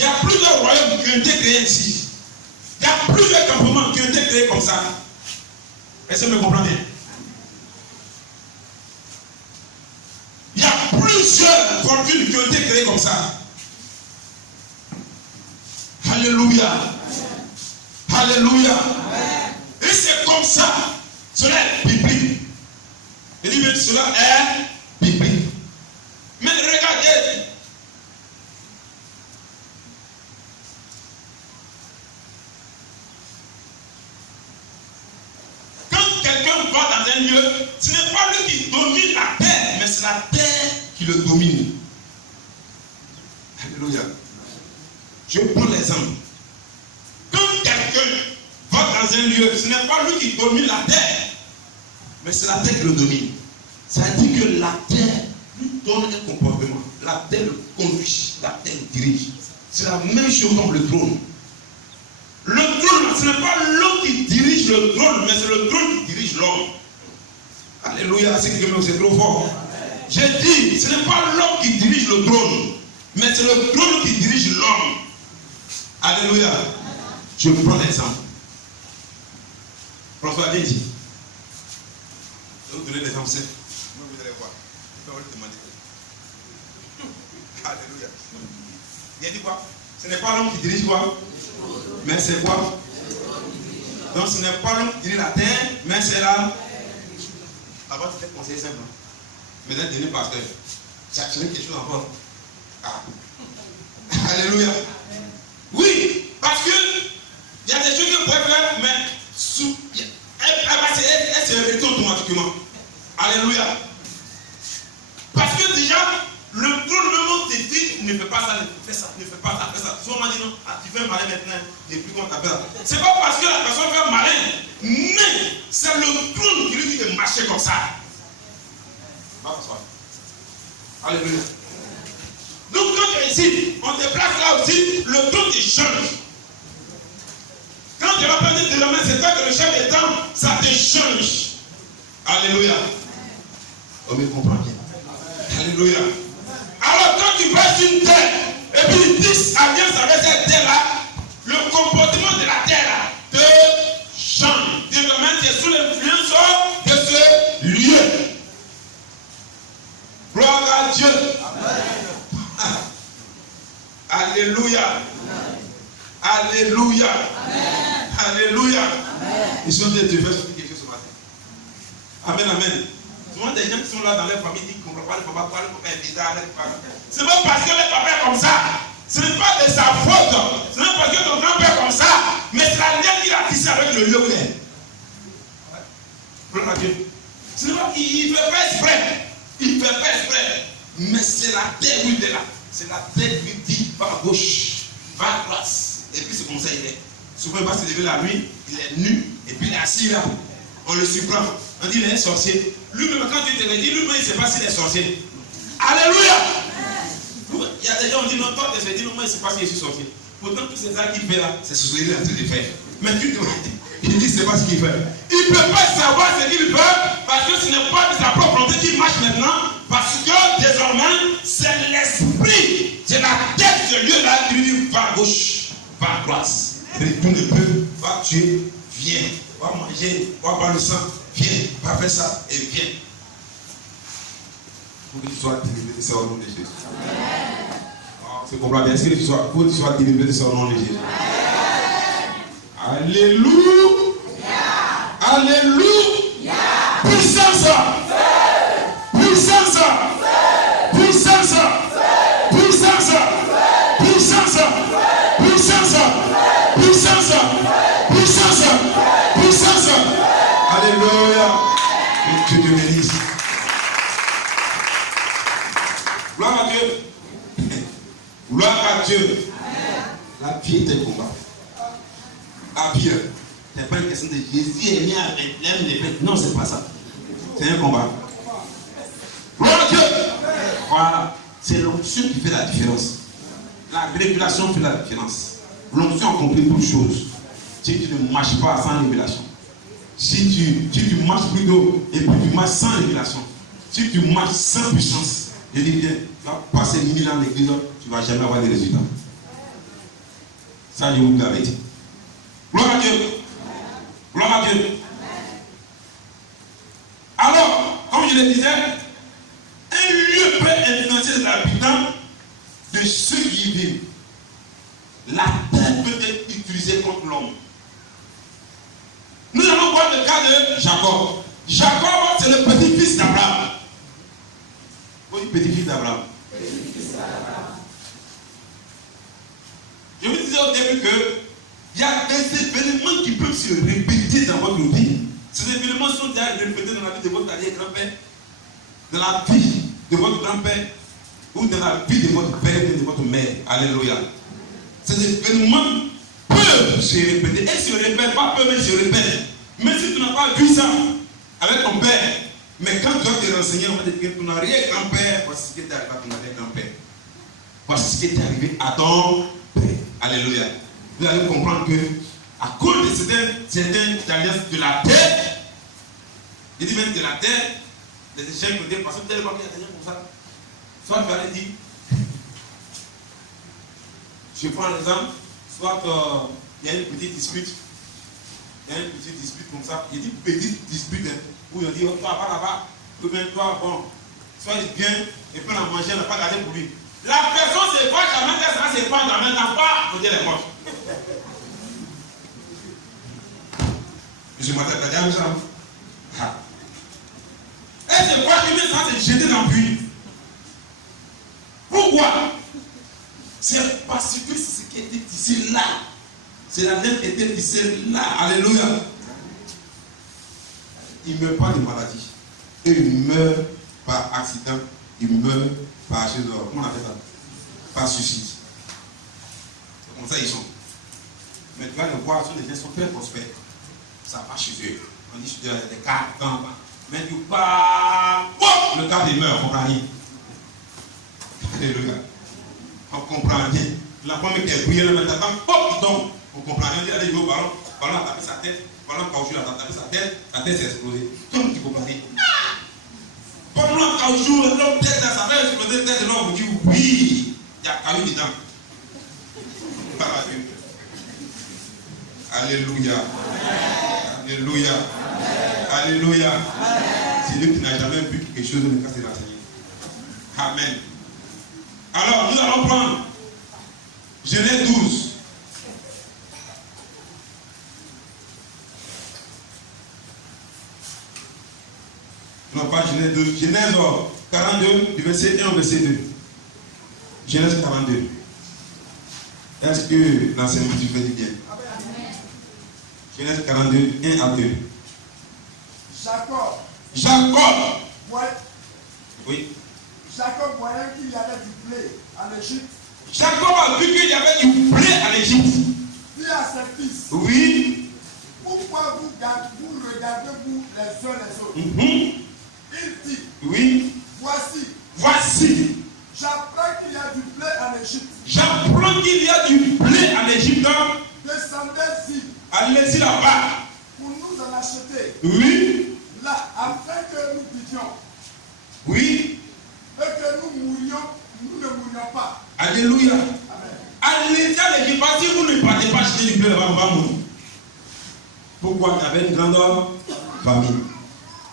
a plusieurs royaumes qui ont été créés ici. Il y a plusieurs campements qui ont été créés comme ça. Est-ce que vous me comprenez? Il y a plusieurs fortunes qui ont été créées comme ça. Alléluia. Alléluia. Et c'est comme ça. Cela est biblique. Je dis bien, cela est biblique. Mais regardez. Quand quelqu'un va dans un lieu, ce n'est pas lui qui domine la terre, mais c'est la terre qui le domine. Alléluia. Je prends l'exemple. Quand quelqu'un va dans un lieu, ce n'est pas lui qui domine la terre, mais c'est la terre qui le domine. Ça veut dire que la terre lui donne un comportement. La terre le conduit, la terre le dirige. C'est la même chose comme le trône. Le trône, ce n'est pas l'homme qui dirige le trône, mais c'est le trône qui dirige l'homme. Alléluia, c'est trop fort. J'ai dit, ce n'est pas l'homme qui dirige le trône, mais c'est le trône qui dirige l'homme. Alléluia. Je vous prends l'exemple. François a dit. Je vais vous donner l'exemple. Vous allez voir. Je vais vous demander. Alléluia. Il a dit quoi? Ce n'est pas l'homme qui dirige quoi? Mais c'est quoi? Donc ce n'est pas l'homme qui dirige la terre, mais c'est là. Avant tu fais conseiller simple. Maintenant devenez pasteur. J'ai acheté quelque chose encore. Ah. Alléluia. Oui, parce que il y a des choses que vous pouvez faire, mais elle se répète automatiquement. Alléluia. Parce que déjà, le trône de monde te dit, ne fais pas ça, ne fais ça, ne fais pas ça, fais ça. Souvent on m'a dit non, tu fais malin maintenant, et puis qu'on t'appelle. C'est pas parce que la personne fait malin, mais c'est le trône qui lui dit de marcher comme ça. Va s'asseoir. Alléluia. Donc quand tu es ici, on te place là aussi, le trône te change. Quand tu vas prendre de la main, c'est toi que le chef des temps, ça te change. Alléluia. On me comprend bien. Alléluia. Alors quand tu passes une terre, et puis 10 alliances avec cette terre-là, le comportement de la terre-là te change. Demain, tu es sous l'influence de ce lieu. Gloire à Dieu. Amen. Alléluia. Alléluia. Alléluia. Ils sont des Dieu, faire quelque chose ce matin. Amen, amen. Souvent des gens qui sont là dans leur famille qui ne comprennent pas le papa, le papa est bizarre. C'est pas parce que le papa est comme ça. Ce n'est pas de sa faute. Ce n'est pas parce que ton grand-père est comme ça. Mais c'est la lien qu'il a tissé avec le lieu où il est. Gloire à Dieu. Ce n'est pas qu'il ne fait pas exprès. Il ne fait pas exprès. Mais c'est la terre où il est là. C'est la terre qui lui dit va à gauche, va à droite. Et puis c'est comme ça il est. Souvent il va se lever la nuit, il est nu, et puis il est assis là. On le surprend. On dit il est un sorcier. Lui-même quand tu te le dis, lui-même il ne sait pas s'il est sorcier. Alléluia. Il y a des gens qui disent non, toi tu te dis non, moi il ne sait pas si je suis sorcier. Pourtant tous ces actes qu'il fait là, c'est ce qu'il est en train de faire. Mais tu te Il dit c'est pas ce qu'il fait. Il ne peut pas savoir ce qu'il veut parce que ce n'est pas de sa propre volonté qui marche maintenant. Parce que désormais, c'est l'esprit, c'est la tête de ce lieu-là qui lui dit va à gauche, va à droite. Retourne un peu, va tuer, viens, va manger, va boire le sang, viens, va faire ça et viens. Pour que tu sois délivré de ça au nom de Jésus. C'est compris. Est-ce que tu sois délivré de ça au nom de Jésus? Alléluia. Alléluia. Puissance. Puissance. Puissance. Puissance. Puissance. Puissance. Puissance. Puissance. Puissance. Alléluia. Que Dieu te bénisse. Gloire à Dieu. Gloire à Dieu. La vie est un combat. Ah bien, c'est pas une question de Jésus est né avec l'aime des fêtes. Non, c'est pas ça. C'est un combat. Gloire à Dieu. Voilà. C'est l'onction qui fait la différence. La révélation fait la différence. L'onction a compris beaucoup de choses. Si tu ne marches pas sans révélation. Si tu marches plutôt et puis tu marches sans révélation. Si tu marches sans puissance. Je dis bien, tu vas passer 1000 ans dans l'église, tu ne vas jamais avoir des résultats. Ça, je vous l'avais dit. Gloire à Dieu. Gloire à Dieu. Alors, comme je le disais, un lieu peut influencer les habitants de ceux qui y vivent. La terre peut être utilisée contre l'homme. Nous allons voir le cas de Jacob. Jacob, c'est le petit-fils d'Abraham. Oui, petit-fils d'Abraham. Je vous disais au début que il y a des événements qui peuvent se répéter dans votre vie. Ces événements sont déjà répétés dans la vie de votre arrière-grand-père, dans la vie de votre grand-père, ou dans la vie de votre père et de votre mère. Alléluia. Ces événements peuvent se répéter. Et se répètent, pas peuvent, mais se répètent. Mais si tu n'as pas vu ça avec ton père, mais quand tu vas te renseigner, on va te dire que ton arrière-grand-père, voici ce qui est arrivé à ton arrière-grand-père. Voici ce qui est arrivé à ton père. Alléluia. Vous allez comprendre que, à cause de certaines alliances de la terre, je dis même de la terre, les échecs ont été passés, tellement qu'il y a des gens comme ça. Soit tu allais dire, je prends l'exemple, soit il y a une petite dispute, comme ça, il dit petite dispute, où il dit, oh, toi, va là-bas, ou bien toi, bon, soit il vient et peut en manger, on n'a pas gardé pour lui. La personne se voit jamais, elle va se prendre la main, n'a pas côté les moches. Je m'attends à dire ça. Elle se voit qu'il met ça se jeter dans le puits. Pourquoi? C'est parce que c'est ce qui était tissé là. C'est la lettre qui était tissée là. Alléluia. Il ne meurt pas de maladie. Et il meurt par accident. Il meurt par comment on appelle ça? Par suicide. C'est comme ça ils sont. Mais tu vas le voir, les gens sont très prospères. Ça va chez eux. On dit des cas, mais du pas, le cas il meurt, on comprend rien. Alléluia. On comprend rien. La première qui est brillée, le matin, il tombe. On comprend rien. On dit, allez, il va au ballon, le ballon a tapé sa tête, le ballon caoutchouc a tapé sa tête s'est explosée. Comme tu comprends rien. Comme le caoutchouc, l'homme tête, ça fait exploser tête de l'homme, vous dit, oui, il y a caillou dedans. Alléluia. Alléluia. Alléluia. C'est lui qui n'a jamais vu quelque chose de le cas de l'enseigner. Amen. Alors, nous allons prendre Genèse 12. Non, pas Genèse 12. Genèse 42, du verset 1 au verset 2. Genèse 42. Est-ce que l'enseignement tu fais du bien? Genèse 42, 1 à 2. Jacob. Ouais. Oui. Jacob voyait qu'il y avait du blé en Égypte. Jacob a vu qu'il y avait du blé en Égypte. Dit à ses fils. Oui. Pourquoi vous regardez vous les uns les autres? Il dit. Oui. Voici. J'apprends qu'il y a du blé en Égypte. J'apprends qu'il y a du blé en Égypte. Descendez-y. Allez-y là-bas. acheté Oui. là afin que nous vivions Oui. et que nous mourions, nous ne mourions pas. Alléluia. Amen. À l'état de l'équipage, si vous ne partez pas acheter du blé, on va mourir. Pourquoi? Il y avait une grande famille.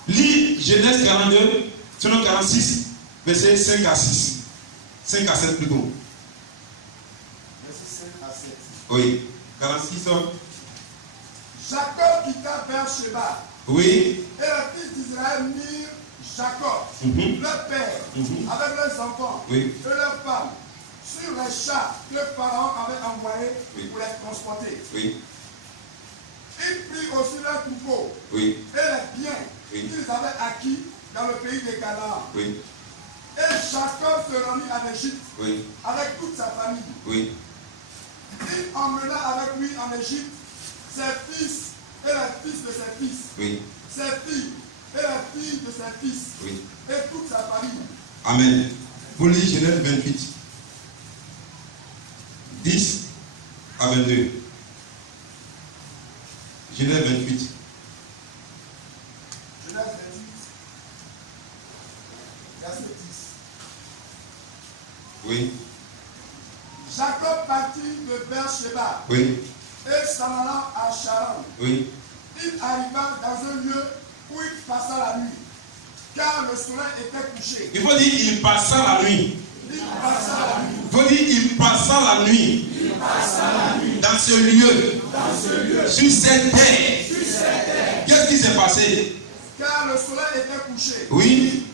Lis Genèse 42, sinon 46, versets 5 à 6. 5 à 7 plutôt. Verset 5 à 7. Oui. 46. Jacob quitta Beersheba. Oui. Et les fils d'Israël mirent Jacob, leur père, avec leurs enfants Oui. et leurs femmes, sur les chars que le Pharaon avait envoyés pour les transporter. Oui. Ils prirent aussi leurs troupeaux Oui. et les biens qu'ils avaient acquis dans le pays de Canaan. Oui. Et Jacob se rendit en Égypte Oui. avec toute sa famille. Oui. Il emmena avec lui en Égypte ses fils et les fils de ses fils, Oui. ses filles et les filles de ses fils, Oui. et toute sa famille. Amen. Vous lisez Genèse 28. 10 à 22. Genèse 28. Genèse 28, verset 10. Oui. Jacob partit de Beersheba Oui. et s'en allant à Charan. Oui. Il arriva dans un lieu où il passa la nuit, car le soleil était couché. Il faut dire il passa la nuit. Il passa la nuit. Il faut dire il passa la nuit. Il passa la nuit Dans ce lieu. dans ce lieu, Sur cette terre. sur cette terre, Qu'est-ce qui s'est passé? car le soleil était couché. Oui.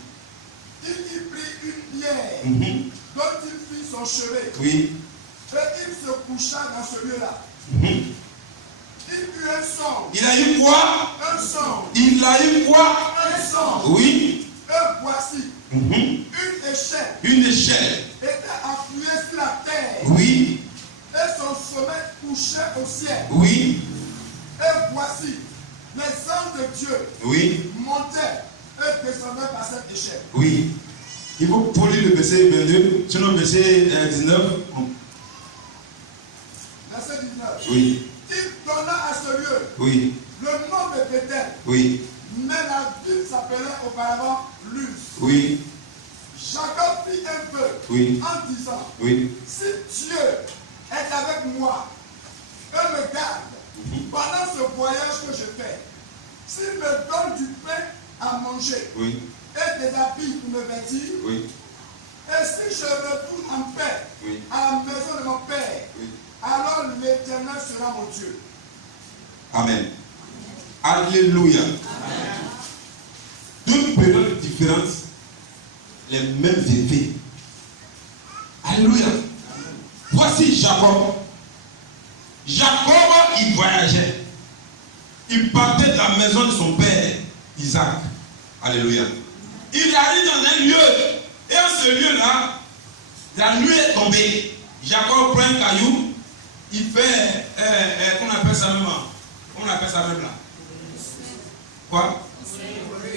Il y prit une pierre dont il fit son chevet, Oui. et il se coucha dans ce lieu-là. Mhm. Il eut un songe, Il a eu quoi? un songe, Il a eu quoi? un songe. Oui. Et voici, Mhm. une échelle Une échelle. était appuyée sur la terre, Oui. et son sommet couchait au ciel. Oui. Et voici, les anges de Dieu Oui. montaient et descendaient par cette échelle. Oui. Il faut polir le verset 22, sinon le verset 19. Verset 19. Oui. Il donna à ce lieu Oui. le nom de Bethel, Oui. mais la ville s'appelait auparavant Luz. Oui. Jacob fit un vœu Oui. en disant, Oui. si Dieu est avec moi et me garde pendant ce voyage que je fais, s'il me donne du pain à manger Oui. et des habits pour me vêtir, Oui. et si je retourne en paix Oui. à la maison de mon Père, Oui. alors l'Éternel sera mon Dieu. Amen. Alléluia. Deux périodes différentes, les mêmes effets. Alléluia. Voici Jacob. Jacob, il voyageait. Il partait de la maison de son père, Isaac. Alléluia. Il arrive dans un lieu. Et en ce lieu-là, la nuit est tombée. Jacob prend un caillou. Il fait, qu'on appelle ça même, on appelle ça même là. Quoi?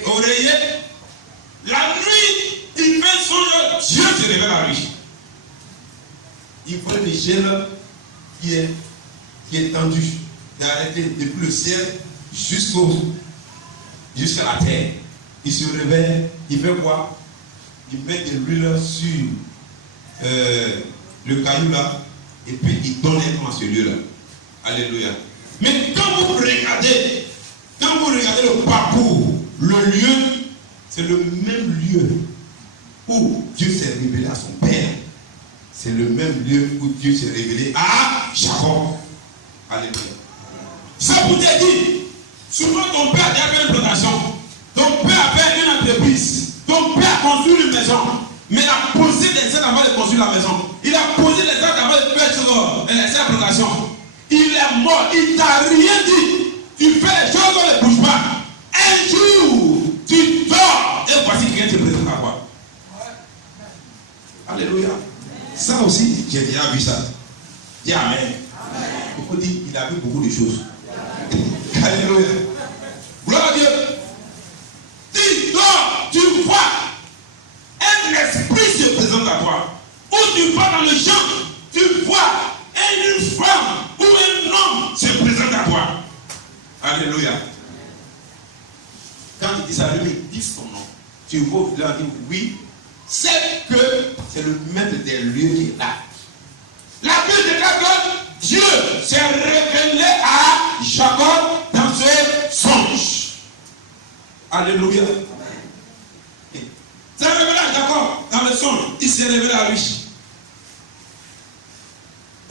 Oreiller. La nuit, il fait son Dieu se révèle à lui. Il faut une échelle qui est tendue, d'arrêter depuis le ciel jusqu'à la terre. Il se réveille, il fait quoi? Il met de l'huile sur le caillou là, et puis il donne un temps à ce lieu-là. Alléluia. Mais quand vous regardez le parcours, le lieu, c'est le même lieu où Dieu s'est révélé à son père. C'est le même lieu où Dieu s'est révélé à Jacob. Alléluia. Ça vous a dit, souvent ton père a fait une plantation, ton père a fait une entreprise, ton père a construit une maison, mais il a posé des aides avant de construire la maison. Il a posé des aides avant de faire cette plantation. Il est mort, il t'a rien dit. Tu fais les choses, on ne bouge pas. Un jour, tu dors et voici quelqu'un te présente à toi. Alléluia. Ça aussi, j'ai déjà vu ça. Dis Amen. Beaucoup dit, il a vu beaucoup de choses. Alléluia. Gloire à Dieu. Tu dors, tu vois. Un esprit se présente à toi. Ou tu vas dans le champ, tu vois une femme ou un homme se présente à toi. Alléluia. qui s'allume, il dit son nom. Tu vois au village, il dit oui, c'est que c'est le maître des lieux qui est là. La Bible déclare que Dieu s'est révélé à Jacob dans ce songe. Alléluia. C'est révélé à Jacob dans le songe. Il s'est révélé à lui.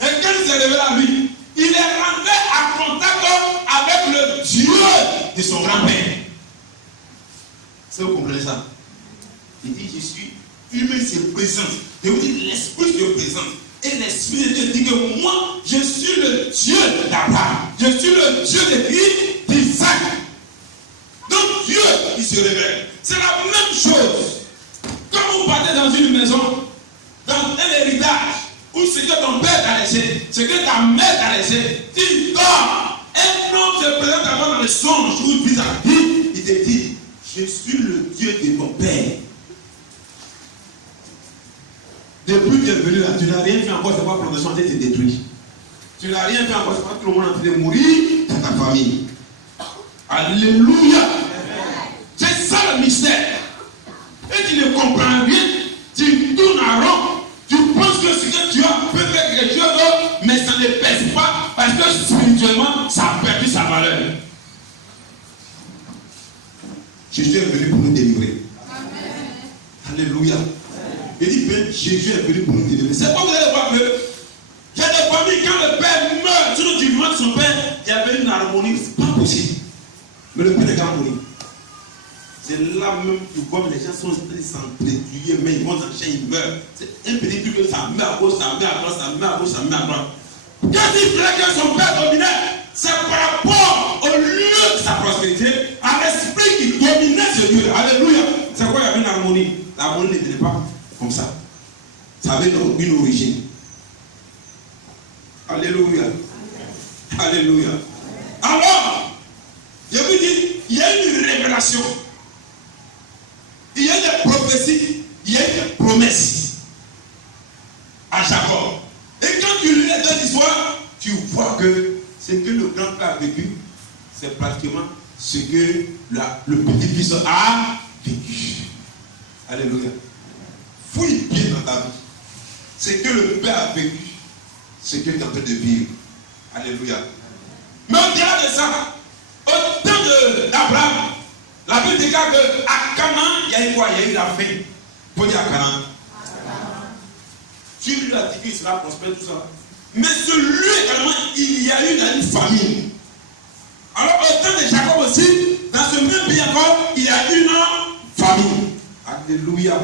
Et quand il s'est révélé à lui, il est rentré en contact avec le Dieu de son grand-père. Est-ce que vous comprenez ça? Il dit, je suis humain, il se présente. Et vous dites, l'esprit se présente. Et l'esprit de Dieu dit que moi, je suis le Dieu d'Abraham. Je suis le Dieu de d'Isaac. Donc Dieu, il se révèle. C'est la même chose. Quand vous partez dans une maison, dans un héritage, où ce que ton père t'a laissé, ce que ta mère t'a laissé, tu dors. Un homme se présente à toi dans le songe où il te dit, je suis le Dieu de ton père. Depuis que tu es venu là, tu n'as rien fait encore, c'est pas pour te chanter, tu es détruit. Tu n'as rien fait encore, c'est pas que tout le monde est en train de mourir, c'est ta famille. Alléluia. C'est ça le mystère. Et tu ne comprends rien, tu tournes en rond, tu penses que ce que tu as peut faire quelque chose, mais ça ne pèse pas, parce que spirituellement, ça a perdu sa valeur. Jésus est venu pour nous délivrer. Amen. Alléluia. Il dit bien, Jésus est venu pour nous délivrer. C'est pas que vous allez voir que il y a des familles, quand le père meurt sur le vivant de son père, il y avait une harmonie, c'est pas possible. Mais le père est harmonie. C'est là même que comme les gens sont s'entretuer, mais ils vont en chaîne, ils meurent. C'est un petit truc que ça meurt à gauche, ça meurt à droite, ça meurt à gauche, ça meurt à droite. Quand il voulait que son père dominait, c'est par rapport au lieu de sa prospérité, à l'esprit qui dominait ce lieu. Alléluia. C'est quoi il y avait une harmonie? L'harmonie ne venait pas comme ça. Ça avait une origine. Alléluia. Alléluia. Alors, je vous dis, il y a une révélation. Il y a des prophéties, il y a des promesses à Jacob. Et quand tu lis les deux histoires, tu vois que ce que le grand-père a vécu, c'est pratiquement ce que le petit-fils a vécu. Alléluia. Fouille bien dans ta vie. Ce que le père a vécu, ce que tu es en train de vivre. Alléluia. Mais au-delà de ça, au temps d'Abraham, la Bible déclare qu'à Canaan, il y a eu quoi? Il y a eu la faim. Il faut dire à Canaan. Tu lui as dit qu'il sera prospère, tout ça. Mais celui également, il y a eu une famine. Alors, au temps de Jacob aussi, dans ce même pays encore, il y a une famine. Alléluia.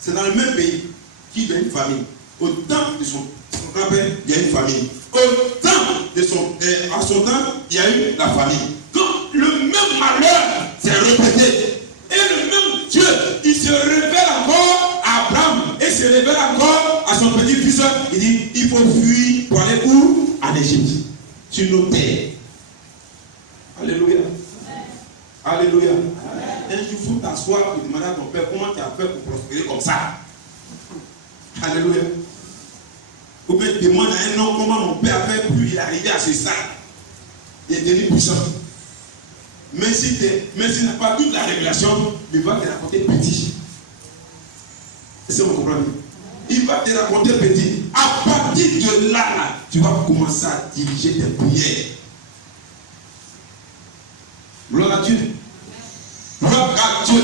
C'est dans le même pays qu'il y a une famine. Au temps de son grand-père, il y a une famine. Au temps à son temps, il y a eu la famine. Donc, le même malheur s'est répété. Et le même Dieu, il se révèle encore à Abraham et se révèle encore à son petit-fils. Il dit, il faut fuir pour aller où? En Égypte. Sur nos terres. Alléluia. Alléluia. Un jour, il faut t'asseoir et demander à ton père comment tu as fait pour prospérer comme ça. Alléluia. Ou bien demande à un homme comment mon père a fait pour y arriver à ce stade. Il est devenu puissant. Mais s'il n'a pas toute la révélation, il va te raconter petit. Est-ce que vous comprenez? Il va te raconter petit. À partir de là, tu vas commencer à diriger tes prières. Gloire à Dieu. Gloire à Dieu.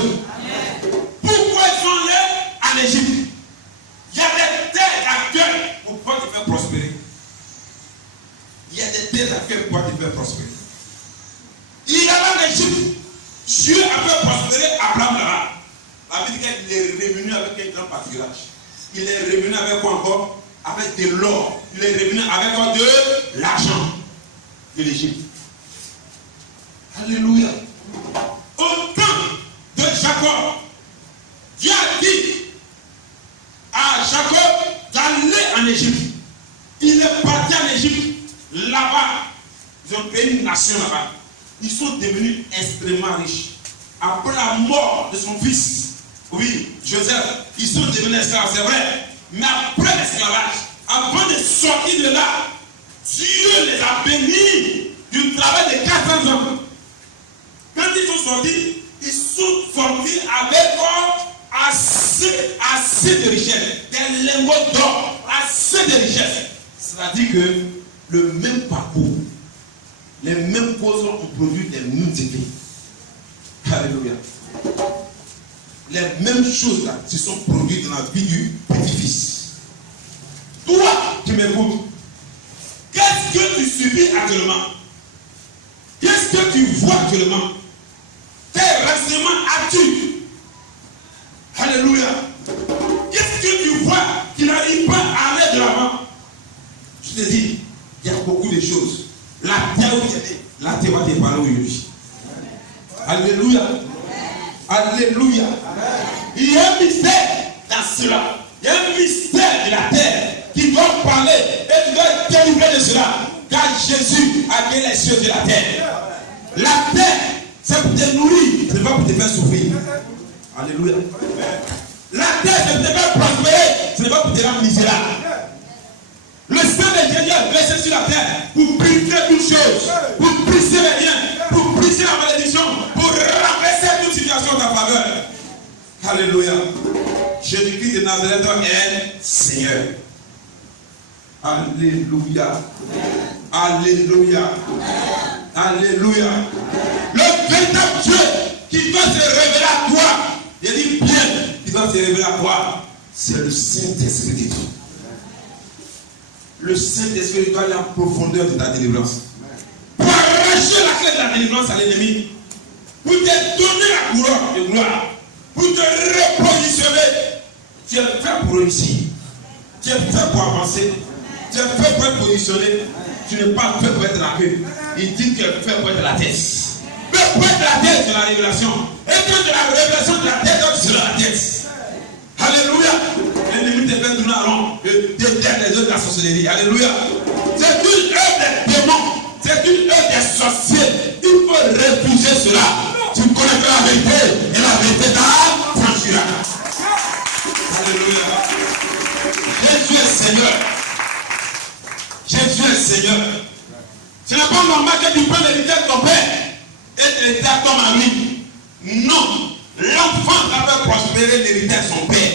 Pourquoi ils sont allés en Égypte? Il y a des terres actuelles pour pouvoir te faire prospérer. Il y a des terres actuelles pour pouvoir te faire prospérer. Il y a en Égypte, Dieu a fait prospérer Abraham là-bas. La Bible dit qu'il est revenu avec un grand pâturage. Il est revenu avec quoi encore? Avec de l'or. Il est revenu avec quoi? De l'argent de l'Égypte. Alléluia. Au temps de Jacob, Dieu a dit à Jacob d'aller en Égypte. Il est parti en Égypte. Là-bas, ils ont créé une nation là-bas. Ils sont devenus extrêmement riches. Après la mort de son fils, oui, Joseph, ils sont devenus esclaves, c'est vrai. Mais après l'esclavage, avant de sortir de là, Dieu les a bénis du travail de 400 ans. Quand ils sont sortis, ils sont sortis avec assez de richesse, des lingots d'or, assez de richesse. C'est-à-dire que le même parcours, les mêmes causes ont produit les mêmes effets. Alléluia. Les mêmes choses là se sont produites dans la vie du petit-fils. Toi qui m'écoutes, qu'est-ce que tu subis actuellement? Qu'est-ce que tu vois actuellement? Quel renseignement as-tu? Alléluia. Qu'est-ce que tu vois qui n'arrive pas à aller de l'avant? Je te dis, il y a beaucoup de choses. La terre où tu es né, la terre va te parler aujourd'hui. Alléluia. Alléluia. Il y a un mystère dans cela. Il y a un mystère de la terre qui doit parler et tu dois être délivré de cela. Car Jésus a créé les cieux de la terre. La terre, c'est pour te nourrir, ce n'est pas pour te faire souffrir. Alléluia. La terre, c'est pour te faire prospérer, ce n'est pas pour te rendre misérable. Le Saint de Jésus a blessé sur la terre pour briser toutes choses, pour briser les liens, pour briser la malédiction, pour renverser toute situation en ta faveur. Alléluia. Jésus-Christ de Nazareth est Seigneur. Alléluia. Alléluia. Alléluia. Le véritable Dieu qui doit se révéler à toi, il dit bien, qui doit se révéler à toi, c'est le Saint-Esprit de Dieu. Le Saint-Esprit doit aller en profondeur de ta délivrance. Pour arracher la clé de la délivrance à l'ennemi, pour te donner la couronne de gloire, pour te repositionner. Tu es fait pour réussir. Tu es fait pour avancer. Tu es fait pour être positionné. Tu n'es pas fait pour être la queue. Il dit que tu es fait pour être la tête. Mais pour être la tête de la révélation. Et que de la révélation de la tête, tu seras la tête. Alléluia. L'ennemi te fait tourner à rond. Déterre les œuvres de la sorcellerie. Alléluia. C'est une œuvre des démons. C'est une œuvre des sorciers. Il faut refuser cela. Tu connaîtras la vérité. Et la vérité t'affranchira. Alléluia. Jésus est Seigneur. Jésus est Seigneur. Ce n'est pas normal que tu prennes l'héritage de ton père et te l'héritage à ton mari. Non. L'enfant avait prospéré l'héritage de son père.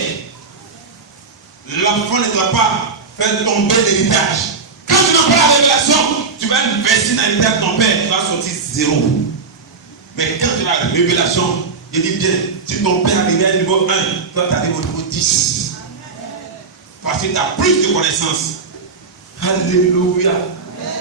L'enfant ne doit pas faire tomber l'héritage. Quand tu n'as pas la révélation, tu vas investir dans l'héritage de ton père, tu vas sortir zéro. Mais quand tu as la révélation, je dis bien, si ton père arrive à niveau 1, toi tu arrives au niveau 10. Parce que tu as plus de connaissances. Alléluia.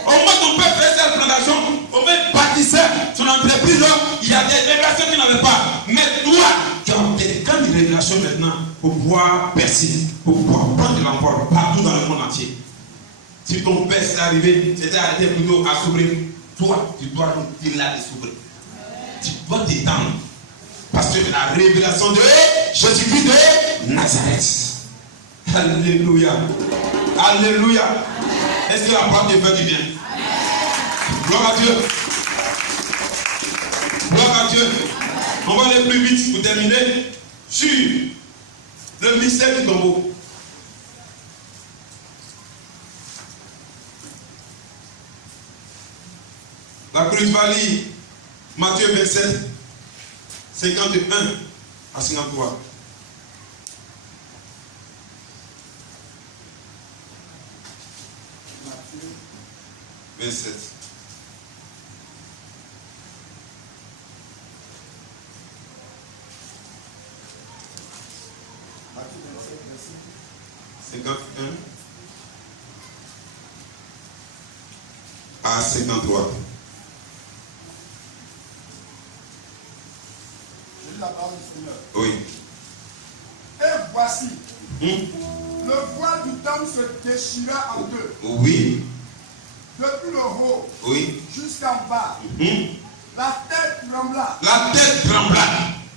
Au moins ton père faisait cette plantation, au moins bâtissait son entreprise, il y a des révélations qu'il n'avait pas. Mais toi, tu as des grandes révélations maintenant pour pouvoir percer, pour pouvoir prendre de l'emploi partout dans le monde entier. Si ton père s'est arrivé, c'était arrêté plutôt à s'ouvrir, toi, tu dois donc te la s'ouvrir. Tu dois t'étendre. Parce que la révélation de Jésus-Christ de Nazareth. Alléluia. Alléluia. Est-ce que la parole te fait du bien? Gloire à Dieu. Gloire à Dieu. On va aller plus vite pour terminer sur le mystère du tombeau. La cruz va lire Matthieu 27, 51 à 53. Matthieu 27. Matthieu 27, verset 51 à 53. Je lis la parole du Seigneur. Oui. Et voici, le voile du temple se déchira en deux. Oui. Depuis le haut Oui. jusqu'en bas. La tête trembla. La tête trembla.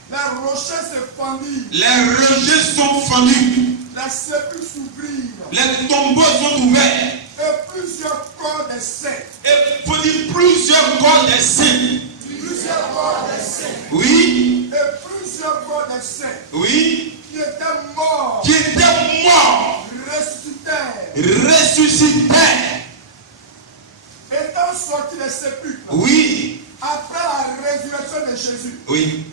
Les rochers se fendirent. Les rochers sont fendus. Les sépulcres s'ouvrirent. Les tombeaux sont ouverts. Et plusieurs corps des saints. Et faut dire plusieurs corps des saints. Plusieurs corps des saints. Oui. Et plusieurs corps des saints. Oui. Qui étaient morts. Qui étaient morts. Ressuscitèrent. Ressuscitèrent. Étant sortis des sépulcres. Oui. Après la résurrection de Jésus. Oui.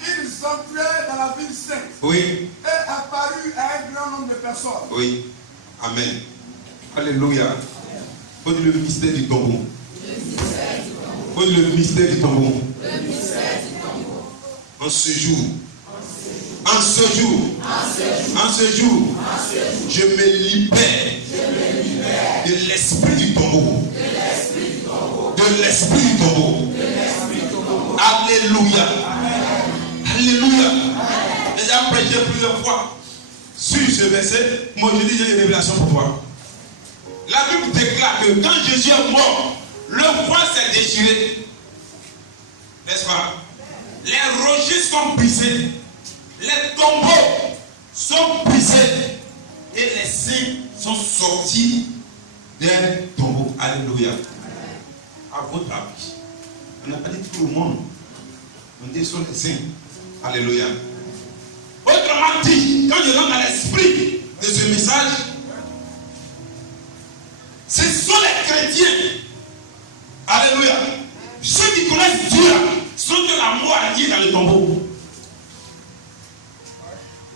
Ils entraient dans la ville sainte. Oui. Et apparut à un grand nombre de personnes. Oui. Amen. Alléluia. Faut dire le mystère du tombeau. Faut dire le mystère du tombeau. En ce jour. En ce jour, je me libère de l'esprit du tombeau. De l'esprit du tombeau. Alléluia. Alléluia. J'ai déjà prêché plusieurs fois sur ce verset. Moi je dis j'ai une révélation pour toi. La Bible déclare que quand Jésus est mort, le voile s'est déchiré. N'est-ce pas? Les rochers sont brisés. Les tombeaux sont brisés. Et les saints sont sortis d'un tombeau. Alléluia. À votre avis, on n'a pas dit tout le monde. On dit sur les saints. Alléluia. Autrement dit, quand je rentre à l'esprit de ce message, ce sont les chrétiens. Alléluia. Ceux qui connaissent Dieu sont de la mort liés dans le tombeau.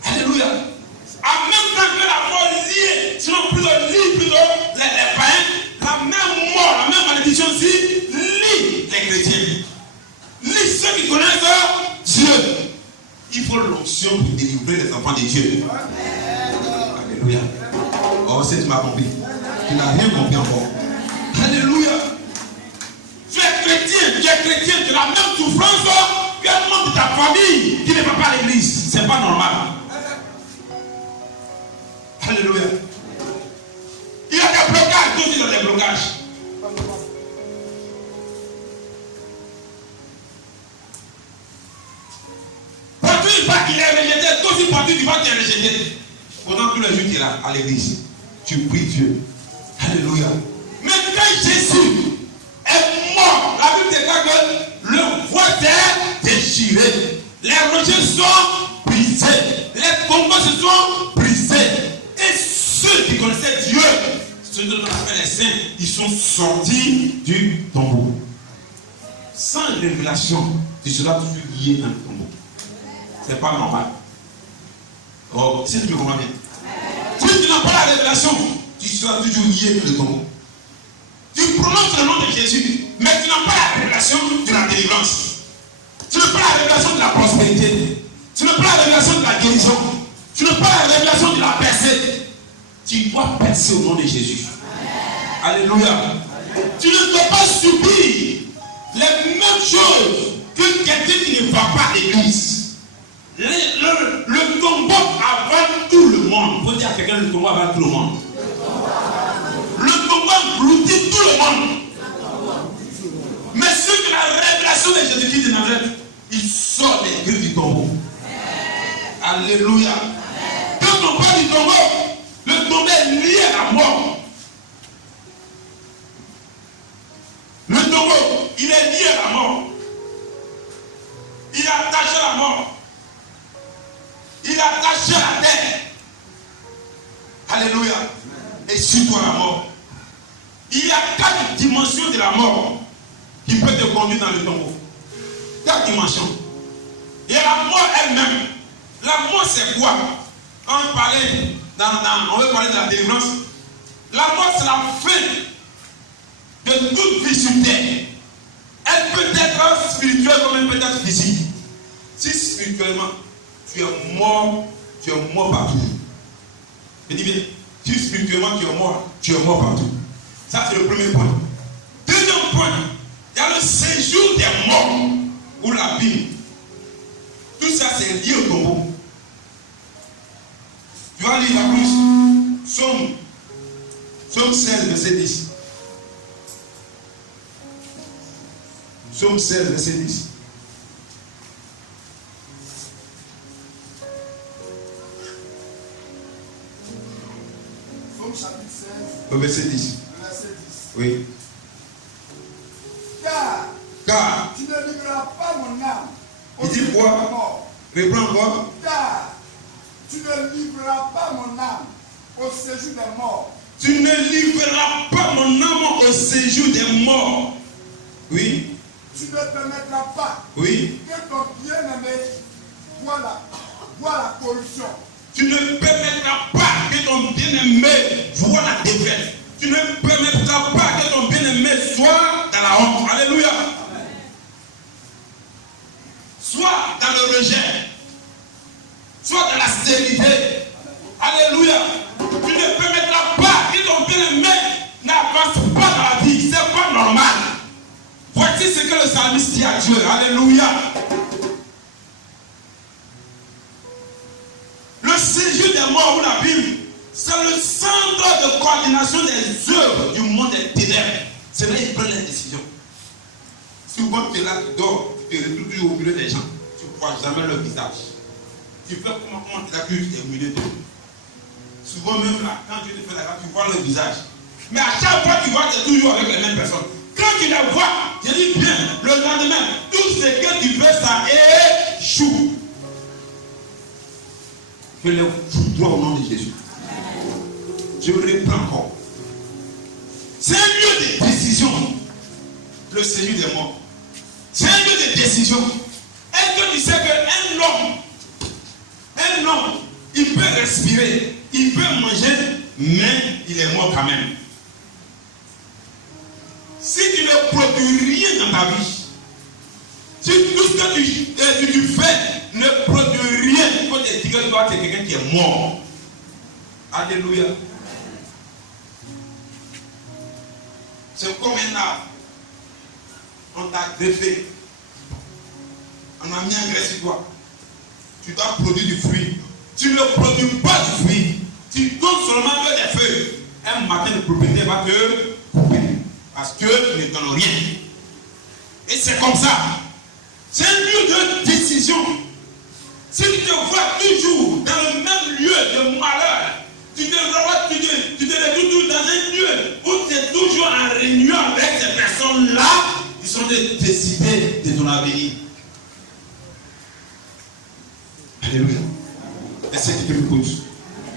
Alléluia. En même temps que la mort liée, sinon plutôt les païens, la même mort, la même malédiction aussi lie les chrétiens. Lie ceux qui connaissent Dieu. Il faut l'onction pour délivrer les enfants de Dieu. Alléluia. Oh, c'est tu m'as compris. Tu n'as rien compris encore. Alléluia. Tu es chrétien, tu as la même souffrance qu'un membre de ta famille qui ne va pas à l'église. C'est pas normal. Alléluia. Il y a des blocages, toi aussi dans des blocages. Partout il va qu'il est rejeté, toi aussi partout il va qu'il est rejeté. Pendant tous les jours tu es là à l'église, tu pries Dieu. Alléluia. Mais quand Jésus est mort, la Bible déclare que le voile est déchiré. Les rochers sont brisés. Les tombeaux se sont brisés. Et ceux qui connaissaient Dieu, ceux que l'on appelle les saints, ils sont sortis du tombeau. Sans révélation, tu seras toujours lié dans le tombeau. C'est pas normal. Oh, si tu me comprends bien. Si tu n'as pas la révélation, tu seras toujours lié dans le tombeau. Tu prononces le nom de Jésus, mais tu n'as pas la révélation de la délivrance. Tu n'as pas la révélation de la prospérité. Tu n'as pas la révélation de la guérison. Tu n'as pas la révélation de la percée. Tu dois percer au nom de Jésus. Alléluia. Tu ne dois pas subir les mêmes choses que quelqu'un qui ne va pas à l'église. Le tombeau avant tout le monde. Il faut dire à quelqu'un le tombeau avant tout le monde. Le tombeau engloutit tout le monde. Mais ceux qui ont la révélation de Jésus-Christ de Nazareth, ils sortent les grilles du tombeau. Alléluia. Quand on parle du tombeau, le tombeau est lié à la mort. Le tombeau, il est lié à la mort. Il est attaché à la mort. Il est attaché à la terre. Alléluia. Et surtout à la mort. Il y a 4 dimensions de la mort qui peuvent te conduire dans le tombeau. 4 dimensions. Il y a la mort elle-même. La mort c'est quoi? Quand on parlait on veut parler de la délivrance. La mort c'est la fin de toute vie sur terre. Elle peut être spirituelle comme elle peut être physique. Si spirituellement tu es mort partout. Je dis bien, si spirituellement tu es mort partout. Ça c'est le premier point. Deuxième point, il y a le séjour des morts ou la Bible. Tout ça c'est lié au tombeau. Tu vas lire la plus. Psaume 16, verset 10. Psaume 16, verset 10. Psaume chapitre 16. Au verset 10. Verset 10. Oui. Car tu ne livreras pas mon âme. Il dit quoi? Reprends encore. Car tu ne livreras pas mon âme au séjour des morts. Tu ne livreras pas mon âme au séjour des morts. Oui. Tu ne permettras pas Oui. que ton bien-aimé voit la corruption. Tu ne permettras pas que ton bien-aimé voit la défaite. Tu ne permettras pas que ton bien-aimé soit dans la honte. Alléluia. Soit dans le rejet. Soit dans la stérilité. Alléluia. Tu ne permettras pas que ton bien-aimé n'avance pas dans la vie. C'est pas normal. Voici ce que le psalmiste dit à Dieu. Alléluia. Le séjour des morts ou la Bible, c'est le centre de coordination des œuvres du monde des ténèbres. C'est là qu'ils prennent les décisions. Souvent, tu es là, tu dors, tu te retrouves toujours au milieu des gens. Tu ne vois jamais leur visage. Tu fais comment tu as cru que tu es au milieu d'eux. Souvent, même là, quand tu te fais la grâce, tu vois leur visage. Mais à chaque fois, tu vois, tu es toujours avec les mêmes personnes. Quand tu les vois, je dis bien, le lendemain, tout ce que tu fais, ça échoue. Je les foudroie au nom de Jésus. Je reprends encore. C'est un lieu de décision. Le séjour des morts. C'est un lieu de décision. Est-ce que tu sais qu'un homme, il peut respirer, il peut manger, mais il est mort quand même. Si tu ne produis rien dans ta vie, si tout ce que tu fais ne produit rien, il faut te dire que toi, tu es quelqu'un qui est mort. Alléluia. C'est comme un arbre. On t'a greffé. On a mis un graisse sur toi. Tu dois produire du fruit. Tu ne produis pas du fruit. Tu donnes seulement que des feuilles. Un matin, le propriétaire va te couper. Parce que tu ne donnes rien. Et c'est comme ça. C'est un lieu de décision. Si tu te vois toujours dans le même lieu de malheur, tu te retrouves toujours dans un lieu où tu es toujours en réunion avec ces personnes-là, ils sont décidés de ton avenir. Alléluia. Et c'est ce qui me pose.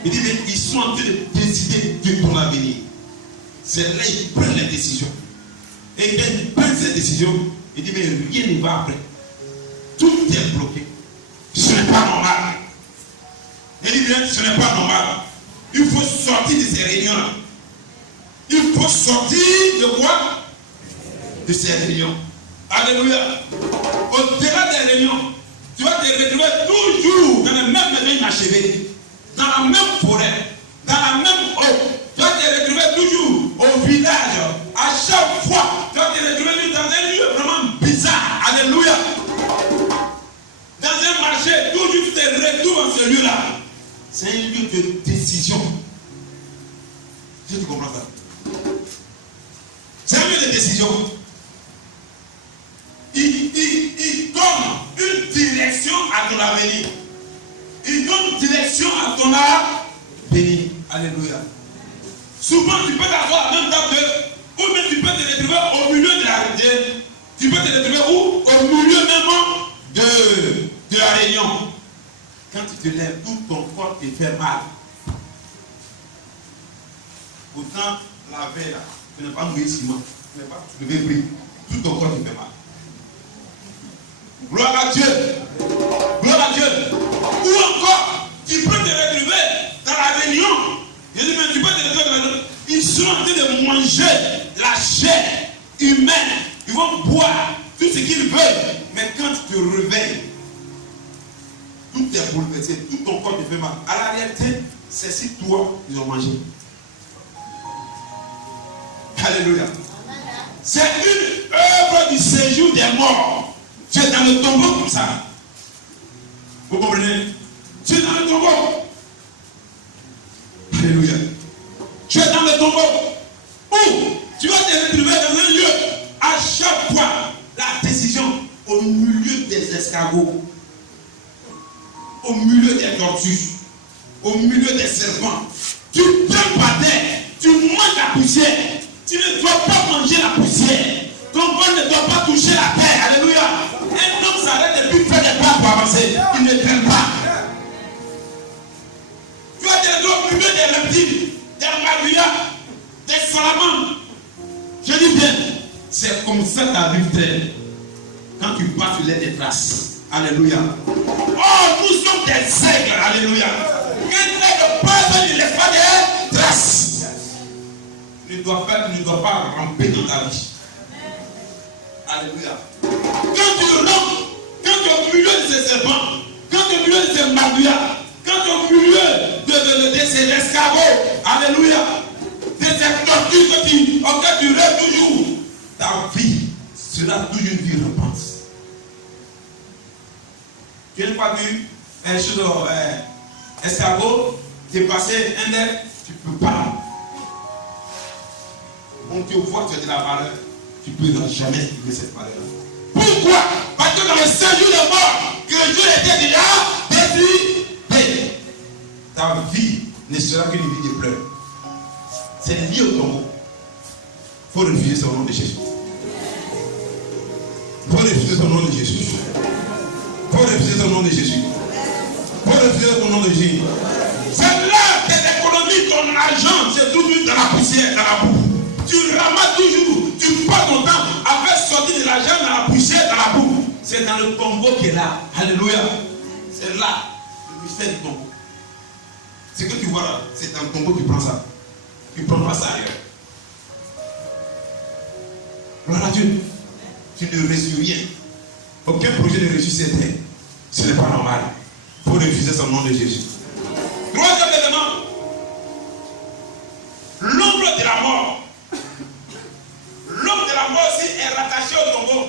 Il dit, mais ils sont en train de décider de ton avenir. C'est là qu'ils prennent les décisions. Et quand ils prennent ces décisions, il dit, mais rien ne va après. Tout est bloqué. Ce n'est pas normal. Il dit bien, ce n'est pas normal. Il faut sortir de ces réunions-là. Il faut sortir de quoi? De ces réunions. Alléluia. Au-delà des réunions, tu vas te retrouver toujours dans la même maison inachevée, dans la même forêt, dans la même eau. Tu vas te retrouver toujours au village. À chaque fois, tu vas te retrouver dans un lieu vraiment bizarre. Alléluia. Dans un marché, toujours tu te retrouves dans ce lieu-là. C'est un lieu de décision. Si tu comprends ça. C'est un lieu de décision. Il donne une direction à ton avenir. Il donne une direction à ton avenir. Alléluia. Souvent, tu peux t'asseoir à la même table, ou même tu peux te retrouver au milieu de la réunion. Tu peux te retrouver où? Au milieu même de la réunion. Quand tu te lèves, tout ton corps te fait mal. Pourtant, la veille, là, tu n'es pas mouillé ciment. Tu n'es pas soulevé pris. Tout ton corps te fait mal. Gloire à Dieu. Gloire à Dieu. Ou encore, tu peux te retrouver dans la réunion. Je dis, mais tu peux te retrouver dans la réunion. Ils sont en train de manger la chair humaine. Ils vont boire tout ce qu'ils veulent. Mais quand tu te réveilles, tout est bouleversé, tout ton corps te fait mal. À la réalité, c'est si toi, ils ont mangé. Alléluia. C'est une œuvre du séjour des morts. Tu es dans le tombeau comme ça. Vous comprenez? Tu es dans le tombeau. Alléluia. Tu es dans le tombeau. Où tu vas te retrouver dans un lieu. À chaque fois, la décision au milieu des escargots, au milieu des tortues, au milieu des serpents. Tu prends par terre, tu manges la poussière. Tu ne dois pas manger la poussière. Ton corps ne doit pas toucher la terre. Alléluia. Un homme s'arrête et puis fait des pas pour avancer. Il ne traîne pas. Tu as des dos au milieu des reptiles, des maria, des salamandres. Je dis bien, c'est comme ça ta vie terre. tu passes, tu laisses des traces. Alléluia. Oh, nous sommes des aigles. Alléluia. Qu'un aigle passe, il ne laisse pas des traces. Tu ne dois pas ramper dans ta vie. Alléluia. Quand tu rampes, quand tu es au milieu de ces serpents, quand tu es au milieu de ces magouillards, quand tu es au milieu de ces escargots, alléluia, de ces tortues auxquelles tu rêves toujours, ta vie sera toujours une vie rampante. Tu n'as pas vu un jour escargot dépasser un aigle, tu ne peux pas. On te voit, tu as de la valeur, tu ne peux jamais vivre cette valeur. Pourquoi? Parce que dans le séjour de mort, que Dieu était déjà décidé. Ta vie ne sera qu'une vie de pleurs. C'est lié au tombeau. Il faut refuser son nom de Jésus. Il faut refuser son nom de Jésus. Il faut refuser son nom de Jésus. Il faut refuser son nom de Jésus. C'est là que tu économises ton argent, c'est toujours dans la poussière, dans la boue. Tu ramasses toujours, tu passes ton temps à faire sortir de l'argent dans la poussière, dans la boue. C'est dans le tombeau qui est là. Alléluia. C'est là, le mystère du tombeau. Ce que tu vois là, c'est dans le tombeau que tu prends ça. Tu ne prends pas ça ailleurs. Gloire à Dieu. Tu ne reçus rien. Aucun projet ne reçut cette terre. Ce n'est pas normal. Il faut refuser son nom de Jésus. Troisième élément. L'ombre de la mort. L'ombre de la mort aussi est rattaché au tombeau.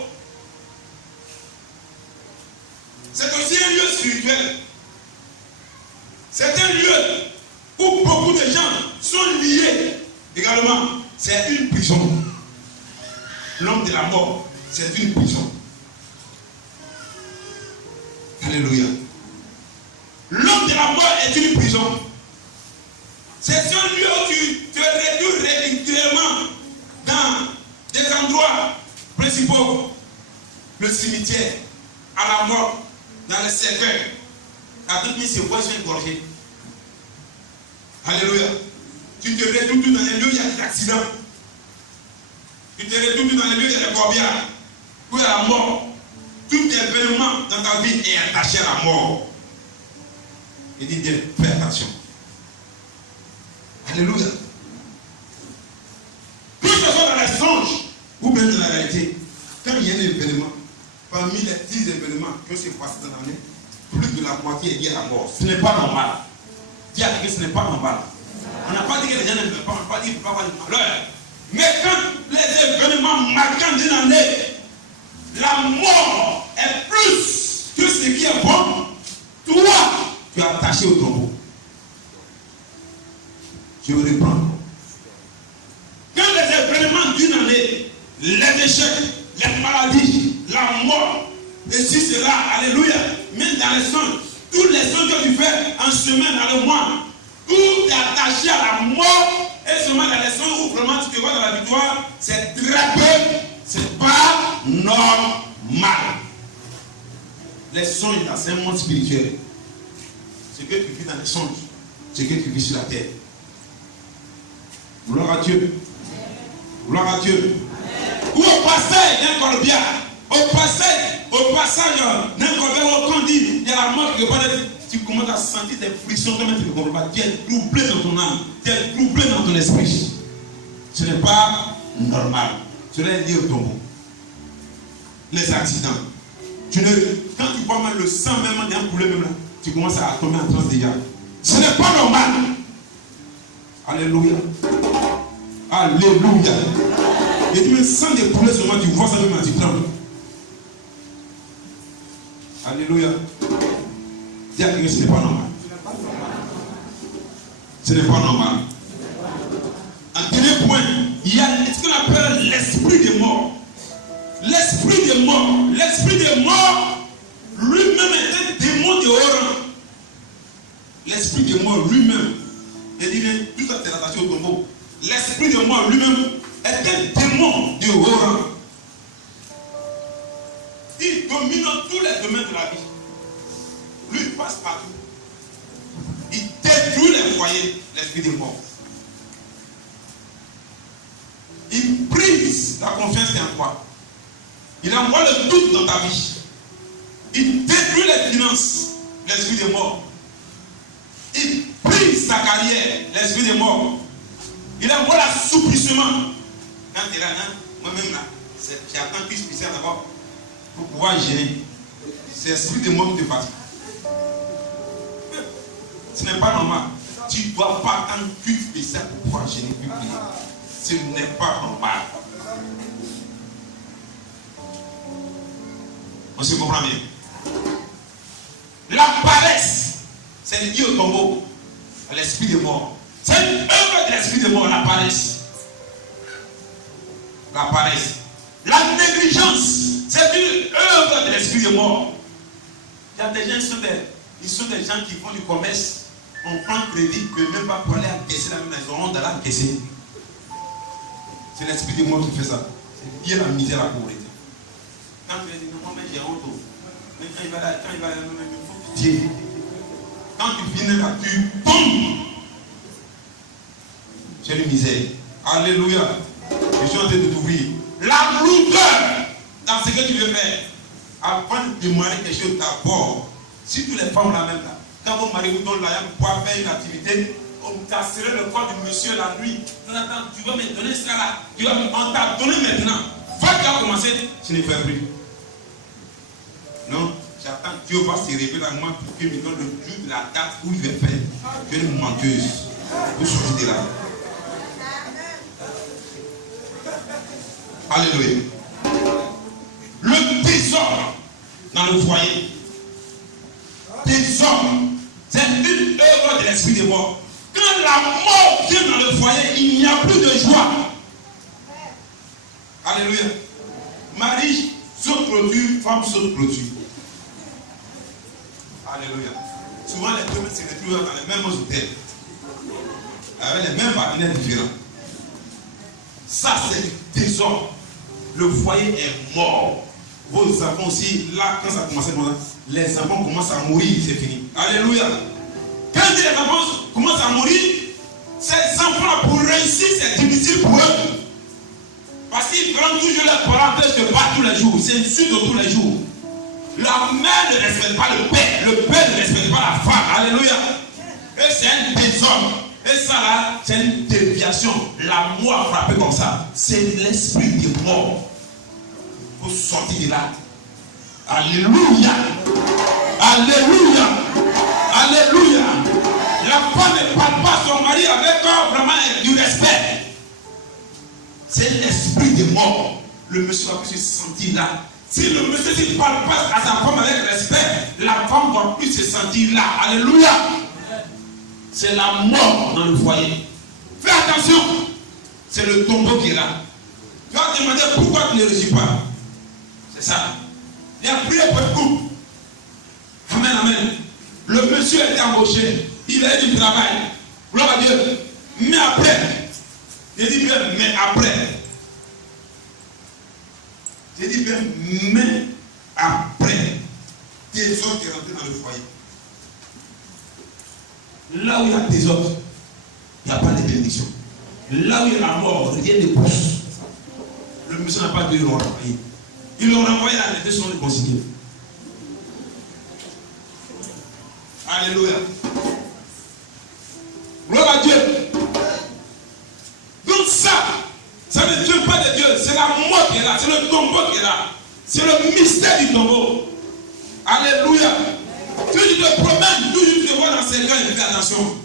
C'est aussi un lieu spirituel. C'est un lieu où beaucoup de gens sont liés également. C'est une prison. L'ombre de la mort, c'est une prison. Alléluia. L'ombre de la mort est une prison. C'est un lieu où tu te réduis régulièrement dans des endroits principaux. Le cimetière, à la mort, dans le cercueil. À toute mise, c'est quoi sur une gorgée. Alléluia. Tu te réduis dans les lieux où il y a des accidents. Tu te réduis dans les lieux où il y a des corbières. Où il y a la mort. Tout événement dans ta vie est attaché à la mort. Il dit bien, fais attention. Alléluia. Que ce soit dans les songes ou bien dans la réalité, quand il y a un événement, parmi les 10 événements que s'est passé dans l'année, plus de la moitié est lié à la mort. Ce n'est pas normal. Dis à quelqu'un, ce n'est pas normal. On n'a pas dit que les gens ne peuvent pas, on n'a pas dit qu'il ne peut pas avoir du malheur. Mais quand les événements marquants d'une année, la mort est plus que ce qui est bon, toi, tu es attaché au tombeau. Je vais reprendre. Quand les événements d'une année, les échecs, les maladies, la mort, et si c'est là, alléluia, même dans les songes, tous les songes que tu fais en semaine, dans le mois, tout est attaché à la mort, et seulement dans les songes où vraiment tu te vois dans la victoire, c'est très peu, c'est pas normal. Les songes, c'est un monde spirituel. Ce que tu vis dans les songes, ce que tu vis sur la terre. Gloire à Dieu. Gloire à Dieu. Ou au passage d'un corbillard, au passage d'un corbillard, quand on dit il y a la mort qui repart, tu commences à sentir des frictions, tu ne comprends pas. Tu es troublé dans ton âme, tu es troublé dans ton esprit. Ce n'est pas normal. Cela est lié au tombeau. Les accidents. Quand tu vois mal le sang, même d'un poulet, même là, tu commences à tomber en transe déjà. Ce n'est pas normal. Alléluia. Alléluia. Et tu me sens des poulets seulement, tu vois ça même, tu trembles. Alléluia. Dis à quelqu'un, ce n'est pas normal. Ce n'est pas normal. En dernier point, il y a ce qu'on appelle l'esprit des morts. L'esprit des morts. L'esprit des morts, lui-même est un démon de haut rang. L'esprit des morts lui-même, il dit bien, tout ça c'est attaché au tombeau. L'esprit de mort lui-même est un démon de haut rang. Il domine tous les domaines de la vie. Lui, il passe partout. Il détruit les foyers, l'esprit de mort. Il brise la confiance en toi. Il envoie le doute dans ta vie. Il détruit les finances, l'esprit des morts. Il brise ta carrière, l'esprit des morts. Il envoie l'assouplissement. Quand tu es là, moi-même là, j'attends plus spécial d'abord pour pouvoir gêner. C'est l'esprit des morts qui te fatigue. Ce n'est pas normal. Tu ne dois pas attendre plus spécial pour pouvoir gêner plus prier. Ce n'est pas normal. On se comprend bien. La paresse, c'est lié au tombeau, à l'esprit de mort. C'est une œuvre de l'esprit de mort, la paresse. La paresse. La négligence, c'est une œuvre de l'esprit de mort. Il y a des gens, ils sont des gens qui font du commerce. On prend crédit, que même pas pour aller encaisser la même maison, on doit l'encaisser. C'est l'esprit de mort qui fait ça. C'est lié à la misère, à la pauvreté. Quand tu dis non, mais j'ai honte. Mais quand il va là, il faut pitié. Quand tu finis là, tu tombes. C'est une misère. Alléluia. Je suis en train de t'ouvrir. La lourdeur dans ce que tu veux faire. Avant de démarrer quelque chose d'abord, si toutes les femmes la même là, quand vos maris vous donnent l'argent pour pouvoir faire une activité, on t'a serré le corps du monsieur la nuit. Attends, tu vas me donner ça là. On t'a donné maintenant. Va tu as commencé, tu ne fais plus. Non, j'attends que Dieu va se révéler à moi pour qu'il me donne le jour de la date où je vais faire. Je suis une menteuse. Vous sortez de là. Alléluia. Le désordre dans le foyer. Désordre. C'est une œuvre de l'esprit de mort. Quand la mort vient dans le foyer, il n'y a plus de joie. Alléluia. Mari s'auto-produit, femme s'auto-produit. Alléluia. Souvent les deux se retrouvent dans les mêmes hôtels. Avec les mêmes partenaires différents. Ça c'est du désordre. Le foyer est mort. Vos enfants aussi, là, quand ça commence, les enfants commencent à mourir, c'est fini. Alléluia. Quand les enfants commencent à mourir, ces enfants, pour réussir, c'est difficile pour eux. Parce qu'ils prennent toujours leurs parents de se battre tous les jours. C'est une suite de tous les jours. La mère ne respecte pas le père ne respecte pas la femme. Alléluia. Et c'est un désordre. Et ça là, c'est une déviation. La mort a frappé comme ça. C'est l'esprit de mort. Il faut sortir de là. Alléluia. Alléluia. Alléluia. La femme ne parle pas à son mari avec vraiment du respect. C'est l'esprit de mort. Le monsieur va plus se sentir là. Si le monsieur ne parle pas à sa femme avec respect, la femme ne va plus se sentir là. Alléluia. C'est la mort dans le foyer. Fais attention. C'est le tombeau qui est là. Tu vas te demander pourquoi tu ne réussis pas. C'est ça. Il y a prié pour le couple. Amen, amen. Le monsieur a été embauché. Il a eu du travail. Gloire à Dieu. Mais après, j'ai dit bien, mais après. J'ai dit bien, mais après. Désordre qui est rentré dans le foyer. Là où il y a désordre, il n'y a pas de bénédiction. Là où il y a la mort, rien ne pousse. Le monsieur n'a pas dû le renvoyer. Il l'ont renvoyé à les deux sont réconciliés. Alléluia. Gloire à Dieu. Donc ça ne tue pas de Dieu. C'est la mort qui est là. C'est le tombeau qui est là. C'est le mystère du tombeau. Alléluia. Tu te promènes, toujours tu te vois dans ces cas, fais attention.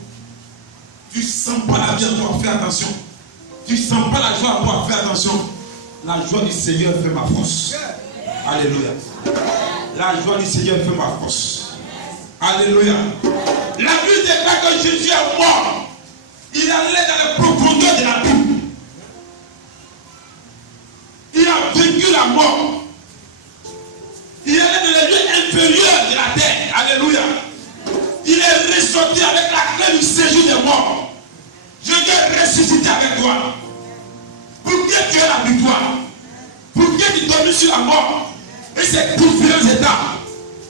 Tu ne sens pas la vie à toi, fais attention. Tu ne sens pas la joie à toi, fais attention. La joie du Seigneur fait ma force. Alléluia. La joie du Seigneur fait ma force. Alléluia. La Bible déclare que Jésus est mort. Il est allé dans les profondeurs de la Bible. Il a vaincu la mort. Il est allé dans les lieux inférieurs de la terre. Alléluia. Il est ressorti avec la clé du séjour des morts. Je vais ressusciter avec toi. Pour que tu aies la victoire. Pour que tu domines sur la mort. Et ces différents états.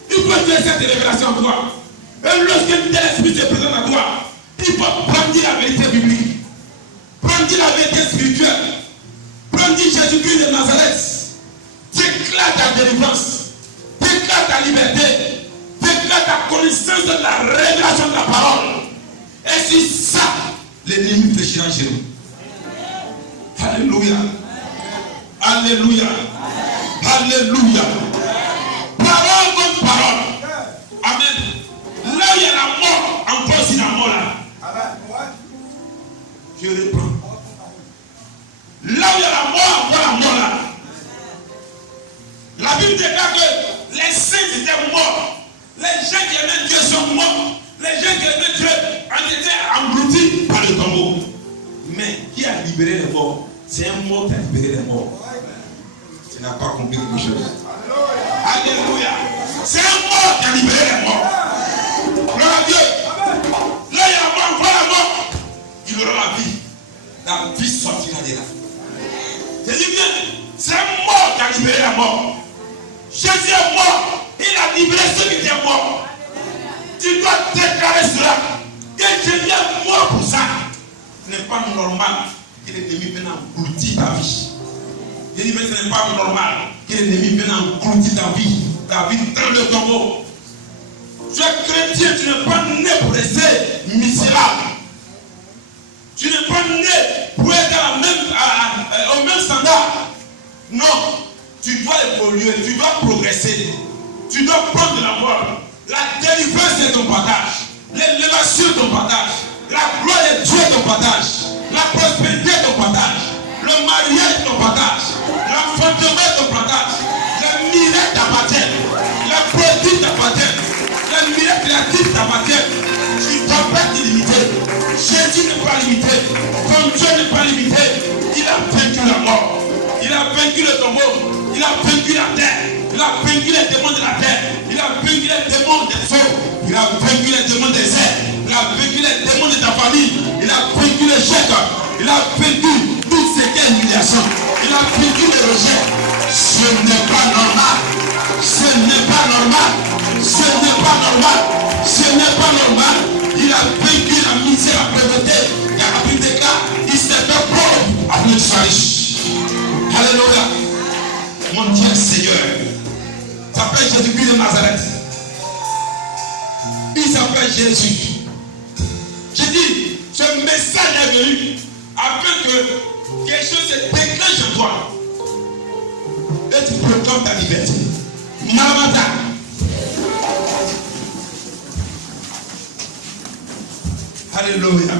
Il faut faire cette révélation en toi. Et lorsque l'esprit se présente à toi, il faut prendre la vérité biblique. Prendre la vérité spirituelle. Prendre Jésus-Christ de Nazareth. Dieu déclare ta délivrance, déclare ta liberté, déclare ta connaissance de la révélation de la parole. Et si ça, l'ennemi fléchira chez nous. Alléluia. Alléluia. Alléluia. Parole contre parole. Amen. Là où il y a la mort, encore c'est la mort là. Je reprends. Là où il y a la mort, encore la mort là. La Bible déclare que les saints étaient morts. Les gens qui aimaient Dieu sont morts. Les gens qui aimaient Dieu ont été engloutis par le tombeau. Mais qui a libéré les morts? C'est un mort qui a libéré les morts. Tu n'as pas compris quelque chose. Alléluia. C'est un mort qui a libéré les morts. Gloire à Dieu. Là, il y a la mort, voilà la mort. Il aura la vie. La vie sortira de là. Je dis bien, c'est un mort qui a libéré la mort. Jésus est mort. Il a libéré ceux qui étaient morts. Tu dois déclarer cela. Que Jésus est mort pour ça. Ce n'est pas normal que l'ennemi vienne engloutir ta vie. Je dis, mais ce n'est pas normal que l'ennemi vienne engloutir ta vie dans le tombeau. Tu es chrétien, tu n'es pas né pour rester misérable. Tu n'es pas né pour être au même standard. Non, tu dois évoluer, tu dois progresser. Tu dois prendre la voie. La délivrance est ton partage. L'élévation est ton partage. La gloire de Dieu est ton partage. La prospérité est ton partage. Le mariage est ton partage. L'enfantement est ton partage. Les miracles t'appartiennent. La produit t'appartient. Les miracles créatifs t'appartiennent. Tu ne dois pas te limiter. Jésus n'est pas limité. Ton Dieu n'est pas limité. Il a vaincu la mort. Il a vaincu le tombeau. Il a vaincu la terre. Il a vaincu les démons de la terre. Il a vaincu les démons des feux. Il a vaincu les démons des airs. Il a vaincu les démons de ta famille. Il a vaincu les chèques. Il a vaincu toutes ces humiliations. Il a vaincu les rejets. Ce n'est pas normal. Ce n'est pas normal. Ce n'est pas normal. Ce n'est pas normal. Il a vaincu la misère, la pauvreté. Et à la Bible déclare, il s'est fait pauvre afin de se riche. Alléluia. Mon Dieu Seigneur. Il s'appelle Jésus-Christ de Nazareth. Il s'appelle Jésus. J'ai dit, ce message est venu afin que quelque chose se déclenche en toi. Et tu proclames ta liberté. Maranatha. Alléluia.